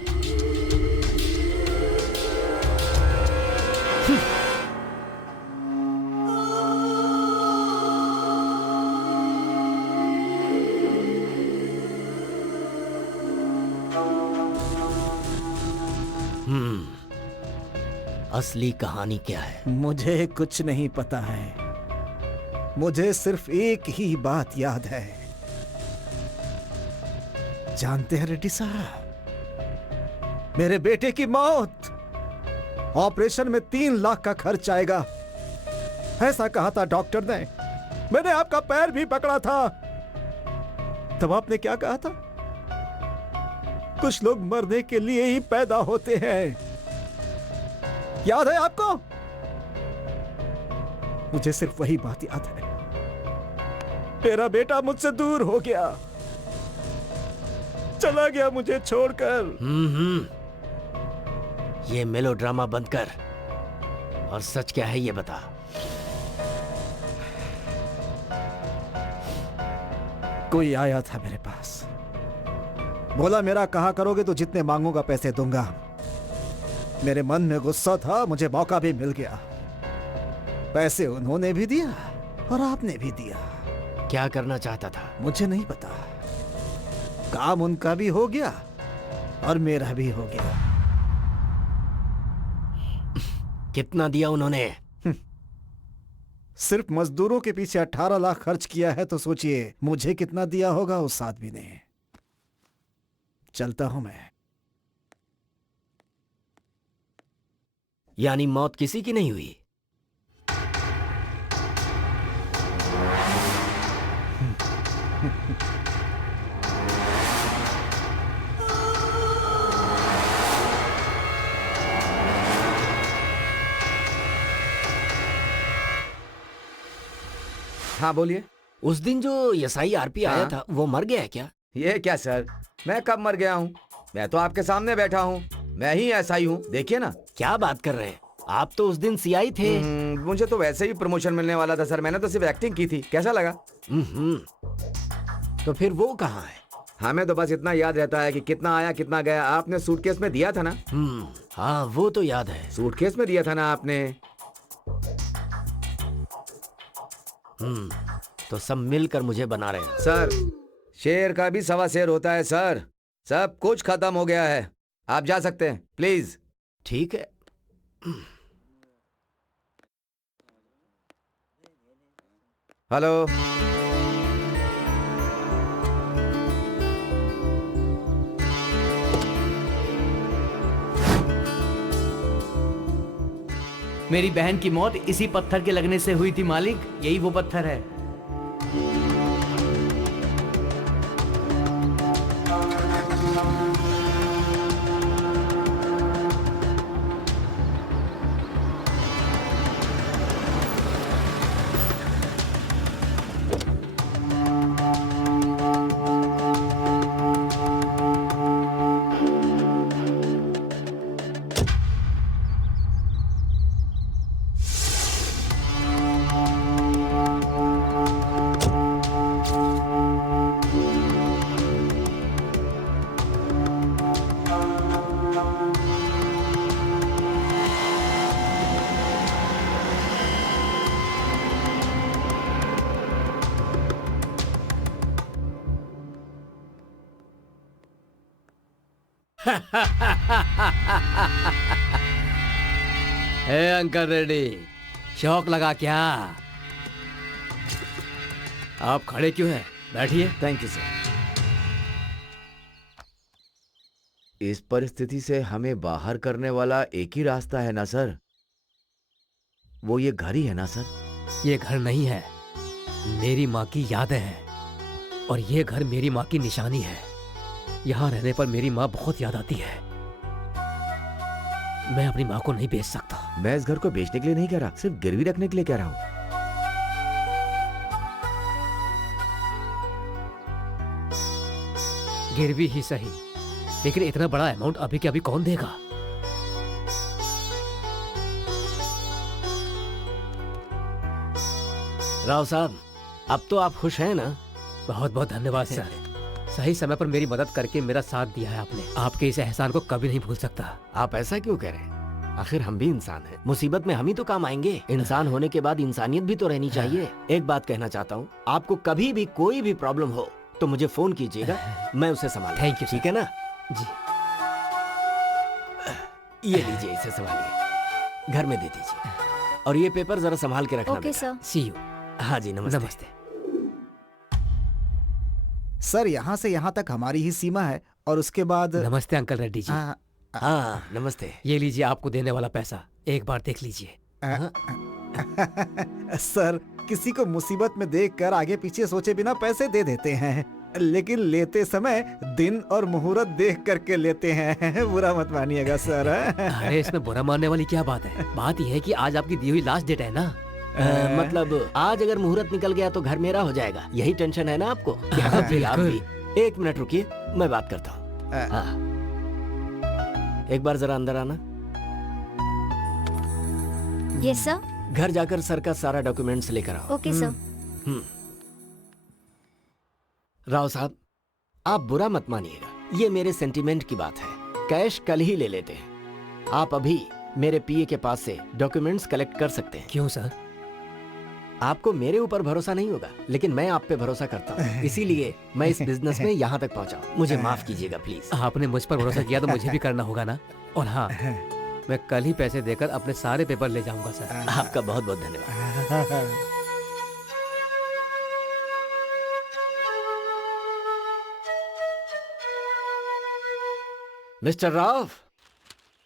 असली कहानी क्या है? मुझे कुछ नहीं पता है। मुझे सिर्फ एक ही बात याद है। जानते हैं रेड्डी साहब, मेरे बेटे की मौत, ऑपरेशन में 3 लाख का खर्च आएगा, ऐसा कहा था डॉक्टर ने। मैंने आपका पैर भी पकड़ा था। तब आपने क्या कहा था? कुछ लोग मरने के लिए ही पैदा होते हैं। याद है आपको? मुझे सिर्फ वही बात याद है। मेरा बेटा मुझसे दूर हो गया, चला गया मुझे छोड़कर। ये मेलोड्रामा बंद कर और सच क्या है ये बता। कोई आया था मेरे पास, बोला मेरा कहा करोगे तो जितने मांगूंगा पैसे दूंगा। मेरे मन में गुस्सा था, मुझे मौका भी मिल गया। पैसे उन्होंने भी दिया और आपने भी दिया। क्या करना चाहता था? मुझे नहीं पता। काम उनका भी हो गया और मेरा भी हो गया। कितना दिया उन्होंने? सिर्फ मजदूरों के पीछे 18 लाख खर्च किया है, तो सोचिए मुझे कितना दिया होगा उस आदमी ने। चलता हूं मैं। यानी मौत किसी की नहीं हुई? हाँ बोलिए। उस दिन जो एसआई आरपी आया हाँ? था वो मर गया है क्या? ये क्या सर, मैं कब मर गया हूँ? मैं तो आपके सामने बैठा हूँ, मैं ही ऐसा ही हूँ, देखिए ना। क्या बात कर रहे हैं? आप तो उस दिन सीआई थे। मुझे तो वैसे ही प्रमोशन मिलने वाला था सर, मैंने तो सिर्फ एक्टिंग की थी। कैसा लगा? तो फिर वो कहाँ है? हमें तो बस इतना याद रहता है कि कितना आया कितना गया। आपने सूटकेस में दिया था ना? हाँ वो तो याद है। सूटकेस में दिया था ना आपने? तो सब मिलकर मुझे बना रहे हैं। सर, शेर का भी 1.25 शेर होता है सर। सब कुछ खत्म हो गया है, आप जा सकते हैं प्लीज। ठीक है। हेलो, मेरी बहन की मौत इसी पत्थर के लगने से हुई थी मालिक, यही वो पत्थर है। हे अंकल रेड्डी, शौक लगा क्या? आप खड़े क्यों हैं? बैठिए। Thank you sir. इस परिस्थिति से हमें बाहर करने वाला एक ही रास्ता है ना सर? वो ये घर ही है ना सर? ये घर नहीं है, मेरी माँ की यादें हैं और ये घर मेरी माँ की निशानी है। यहाँ रहने पर मेरी माँ बहुत याद आती है। मैं अपनी माँ को नहीं बेच सकता। मैं इस घर को बेचने के लिए नहीं कह रहा, सिर्फ गिरवी रखने के लिए कह रहा हूँ। गिरवी ही सही, लेकिन इतना बड़ा अमाउंट अभी के अभी कौन देगा? राव साहब, अब तो आप खुश हैं ना? बहुत बहुत धन्यवाद सर। सही समय पर मेरी मदद करके मेरा साथ दिया है आपने। आपके इस एहसान को कभी नहीं भूल सकता। आप ऐसा क्यों कह रहे हैं? आखिर हम भी इंसान हैं। मुसीबत में हम ही तो काम आएंगे। इंसान होने के बाद इंसानियत भी तो रहनी चाहिए। एक बात कहना चाहता हूँ, आपको कभी भी कोई भी प्रॉब्लम हो तो मुझे फोन कीजिएगा, मैं उसे संभालूंगा। थैंक यू, ठीक है ना? जी। ये लीजिए, इसे संभालिए, घर में दे दीजिए। और ये पेपर जरा संभाल के रखना। Okay sir. See you. हाँ जी, नमस्ते। नमस्ते। सर यहाँ से यहाँ तक हमारी ही सीमा है और उसके बाद नमस्ते अंकल रेड्डी जी। हाँ नमस्ते। ये लीजिए आपको देने वाला पैसा, एक बार देख लीजिए। सर किसी को मुसीबत में देखकर आगे पीछे सोचे बिना पैसे दे देते हैं, लेकिन लेते समय दिन और मुहूर्त देख करके लेते हैं। बुरा मत मानिएगा सर। अरे इसमें बुरा मानने वाली क्या बात है? बात यह है कि आज आपकी दी हुई लास्ट डेट है ना। मतलब आज अगर मुहूर्त निकल गया तो घर मेरा हो जाएगा, यही टेंशन है ना आपको? फिर आप भी एक मिनट रुकिए, मैं बात करता हूँ। हाँ। एक बार जरा अंदर आना। Yes sir. घर जाकर सर का सारा डॉक्यूमेंट्स लेकर आओ। Okay sir. राव साहब, आप बुरा मत मानिएगा, ये मेरे सेंटीमेंट की बात है। कैश कल ही ले लेते हैं। आप अभी मेरे पीए के पास से डॉक्यूमेंट्स कलेक्ट कर सकते हैं। क्यों सर? आपको मेरे ऊपर भरोसा नहीं होगा, लेकिन मैं आप पे भरोसा करता हूँ, इसीलिए मैं इस बिजनेस में यहाँ तक पहुँचा। मुझे माफ कीजिएगा प्लीज। आपने मुझ पर भरोसा किया तो मुझे भी करना होगा ना। और हाँ, मैं कल ही पैसे देकर अपने सारे पेपर ले जाऊंगा सर। आपका बहुत बहुत धन्यवाद। मिस्टर राव।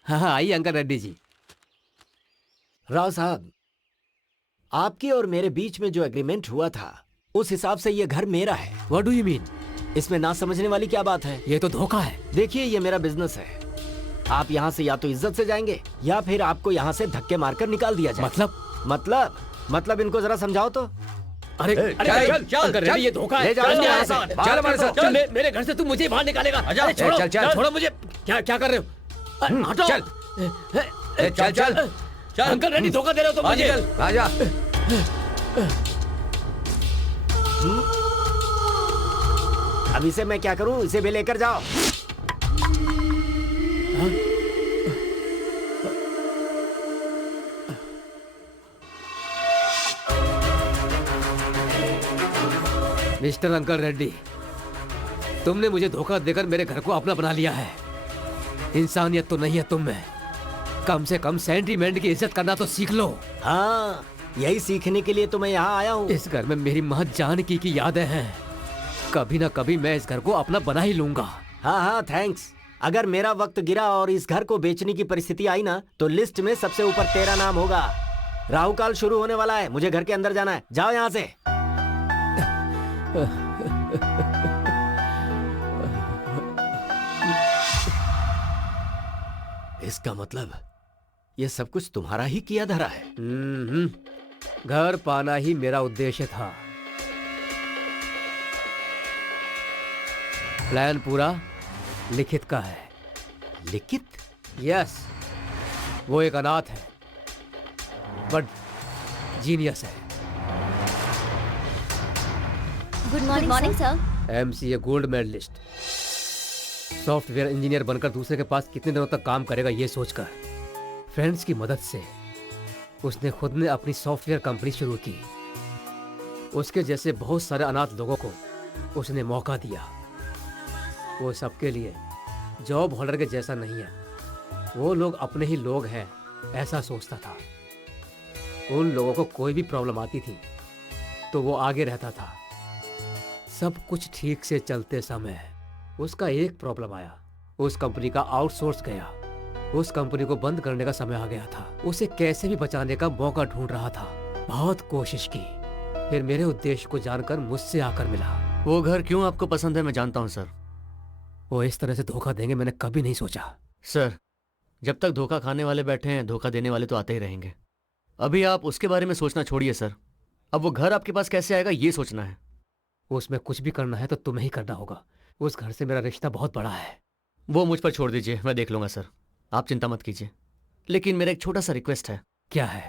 हाँ आइए अंकल रेड्डी जी। राव साहब, आपके और मेरे बीच में जो एग्रीमेंट हुआ था उस हिसाब से ये घर मेरा है। What do you mean? इसमें ना समझने वाली क्या बात है? ये तो धोखा है। देखिए, ये मेरा बिजनेस है। आप यहाँ से या तो इज्जत से जाएंगे या फिर आपको यहाँ से धक्के मारकर निकाल दिया जाए। मतलब इनको जरा समझाओ तो। अरे चल अंकल रेड्डी, ये धोखा है। चल हमारे साथ। चल मेरे घर से तू मुझे बाहर निकालेगा। अरे छोड़ो मुझे। क्या कर रहे हो? हटो। चल अंकल रेड्डी, धोखा दे रहे हो तुम मुझे। आजा। अब इसे मैं क्या करूं? इसे भी लेकर जाओ। मिस्टर अंकल रेड्डी, तुमने मुझे धोखा देकर मेरे घर को अपना बना लिया है। इंसानियत तो नहीं है तुम में। कम से कम सेंटीमेंट की इज्जत करना तो सीख लो। हाँ, यही सीखने के लिए तो मैं यहाँ आया हूँ। इस घर में मेरी माँ जानकी की यादें हैं। कभी ना कभी मैं इस घर को अपना बना ही लूंगा। हाँ, थैंक्स। अगर मेरा वक्त गिरा और इस घर को बेचने की परिस्थिति आई ना, तो लिस्ट में सबसे ऊपर तेरा नाम होगा। राहु काल शुरू होने वाला है, मुझे घर के अंदर जाना है। जाओ यहाँ से। इसका मतलब ये सब कुछ तुम्हारा ही किया धरा है। घर पाना ही मेरा उद्देश्य था। प्लान पूरा लिखित का है। लिखित? यस, वो एक अनाथ है बट जीनियस है। Good morning sir. MCA gold medalist, software engineer बनकर दूसरे के पास कितने दिनों तक काम करेगा ये सोचकर फ्रेंड्स की मदद से उसने खुद ने अपनी सॉफ्टवेयर कंपनी शुरू की। उसके जैसे बहुत सारे अनाथ लोगों को उसने मौका दिया। वो सबके लिए जॉब होल्डर के जैसा नहीं है, वो लोग अपने ही लोग हैं ऐसा सोचता था। उन लोगों को कोई भी प्रॉब्लम आती थी तो वो आगे रहता था। सब कुछ ठीक से चलते समय उसका एक प्रॉब्लम आया। उस कंपनी का आउटसोर्स गया। उस कंपनी को बंद करने का समय आ गया था। उसे कैसे भी बचाने का मौका ढूंढ रहा था। बहुत कोशिश की, फिर मेरे उद्देश्य को जानकर मुझसे आकर मिला। वो घर क्यों आपको पसंद है मैं जानता हूँ सर। वो इस तरह से धोखा देंगे मैंने कभी नहीं सोचा। सर, जब तक धोखा खाने वाले बैठे हैं, धोखा देने वाले तो आते ही रहेंगे। अभी आप उसके बारे में सोचना छोड़िए सर। अब वो घर आपके पास कैसे आएगा ये सोचना है। उसमें कुछ भी करना है तो तुम्हें ही करना होगा। उस घर से मेरा रिश्ता बहुत बड़ा है। वो मुझ पर छोड़ दीजिए, मैं देख लूंगा सर, आप चिंता मत कीजिए। लेकिन मेरा एक छोटा सा रिक्वेस्ट है। क्या है?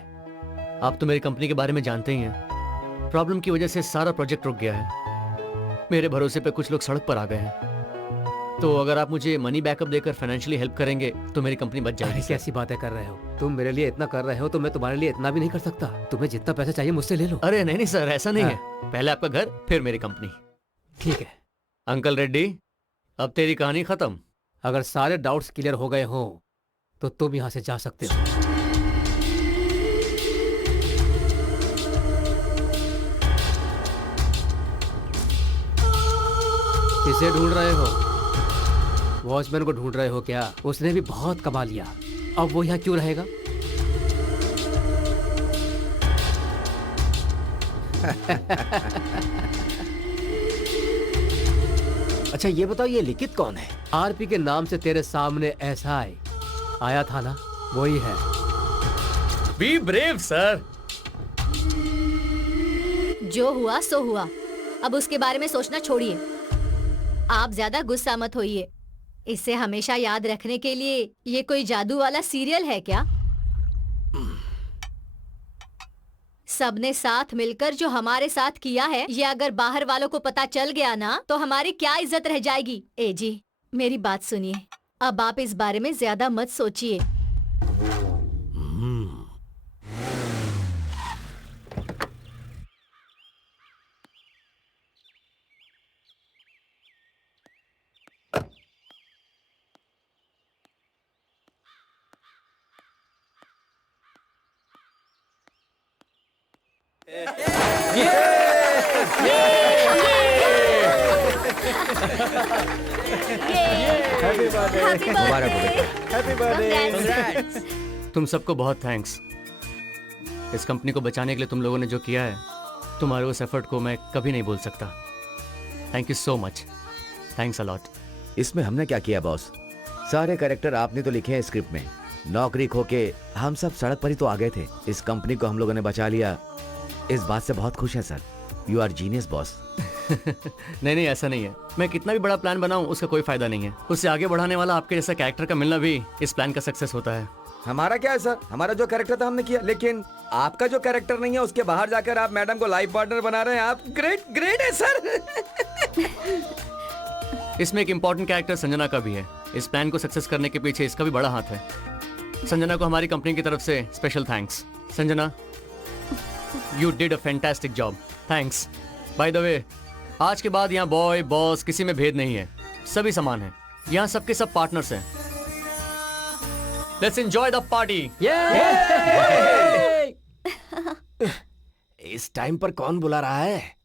आप तो मेरी कंपनी के बारे में जानते ही हैं। प्रॉब्लम की वजह से सारा प्रोजेक्ट रुक गया है। मेरे भरोसे पे कुछ लोग सड़क पर आ गए हैं। तो अगर आप मुझे मनी बैकअप देकर फाइनेंशियली हेल्प करेंगे तो मेरी कंपनी बच जाएगी। अरे कैसी बातें कर रहे हो तुम, मेरे लिए इतना कर रहे हो तो मैं तुम्हारे लिए इतना भी नहीं कर सकता। तुम्हें जितना पैसा चाहिए मुझसे ले लो। अरे नहीं नहीं सर, ऐसा नहीं है। पहले आपका घर, फिर मेरी कंपनी। ठीक है अंकल रेड्डी, अब तेरी कहानी खत्म। अगर सारे डाउट्स क्लियर हो गए हो तो तुम यहाँ से जा सकते हो। किसे ढूंढ रहे हो? वॉचमैन को ढूंढ रहे हो क्या? उसने भी बहुत कमा लिया, अब वो यहाँ क्यों रहेगा? अच्छा ये बताओ, ये लिखित कौन है? आरपी के नाम से तेरे सामने एसआई आया था ना, वही है। Be brave sir. जो हुआ सो हुआ, अब उसके बारे में सोचना छोड़िए। आप ज्यादा गुस्सा मत होइए। इसे हमेशा याद रखने के लिए ये कोई जादू वाला सीरियल है क्या? सबने साथ मिलकर जो हमारे साथ किया है, ये अगर बाहर वालों को पता चल गया ना तो हमारी क्या इज्जत रह जाएगी। ए जी, मेरी बात सुनिए, अब आप इस बारे में ज्यादा मत सोचिए। मुबारक हो बेटा। Happy birthday. तुम सबको बहुत थैंक्स। इस कंपनी को बचाने के लिए तुम लोगों ने जो किया है, तुम्हारे उस एफर्ट को मैं कभी नहीं भूल सकता। Thank you so much. Thanks a lot. इसमें हमने क्या किया बॉस? सारे कैरेक्टर आपने तो लिखे हैं स्क्रिप्ट में। नौकरी खो के हम सब सड़क पर ही तो आ गए थे। इस कंपनी को हम लोगों ने बचा लिया, इस बात से बहुत खुश हैं sir. You are genius boss. नहीं नहीं, ऐसा नहीं है। मैं कितना भी बड़ा प्लान बनाऊं उसका कोई फायदा नहीं है। उससे आगे बढ़ाने वाला आपके जैसा कैरेक्टर का मिलना भी इस प्लान का सक्सेस होता है। हमारा क्या है सर, हमारा जो कैरेक्टर था हमने किया, लेकिन आपका जो कैरेक्टर नहीं है उसके बाहर जाकर आप मैडम को लाइफ पार्टनर बना रहे हैं। आप ग्रेट ग्रेट है सर। इसमें एक इम्पोर्टेंट कैरेक्टर संजना का भी है। इस प्लान को सक्सेस करने के पीछे इसका भी बड़ा हाथ है। संजना को हमारी कंपनी की तरफ से special thanks. Sanjana, you did a fantastic job. Thanks. By the way, आज के बाद यहाँ बॉय बॉस किसी में भेद नहीं है, सभी समान हैं। यहाँ सबके सब पार्टनर्स हैं। Let's enjoy the party. इस टाइम पर कौन बुला रहा है?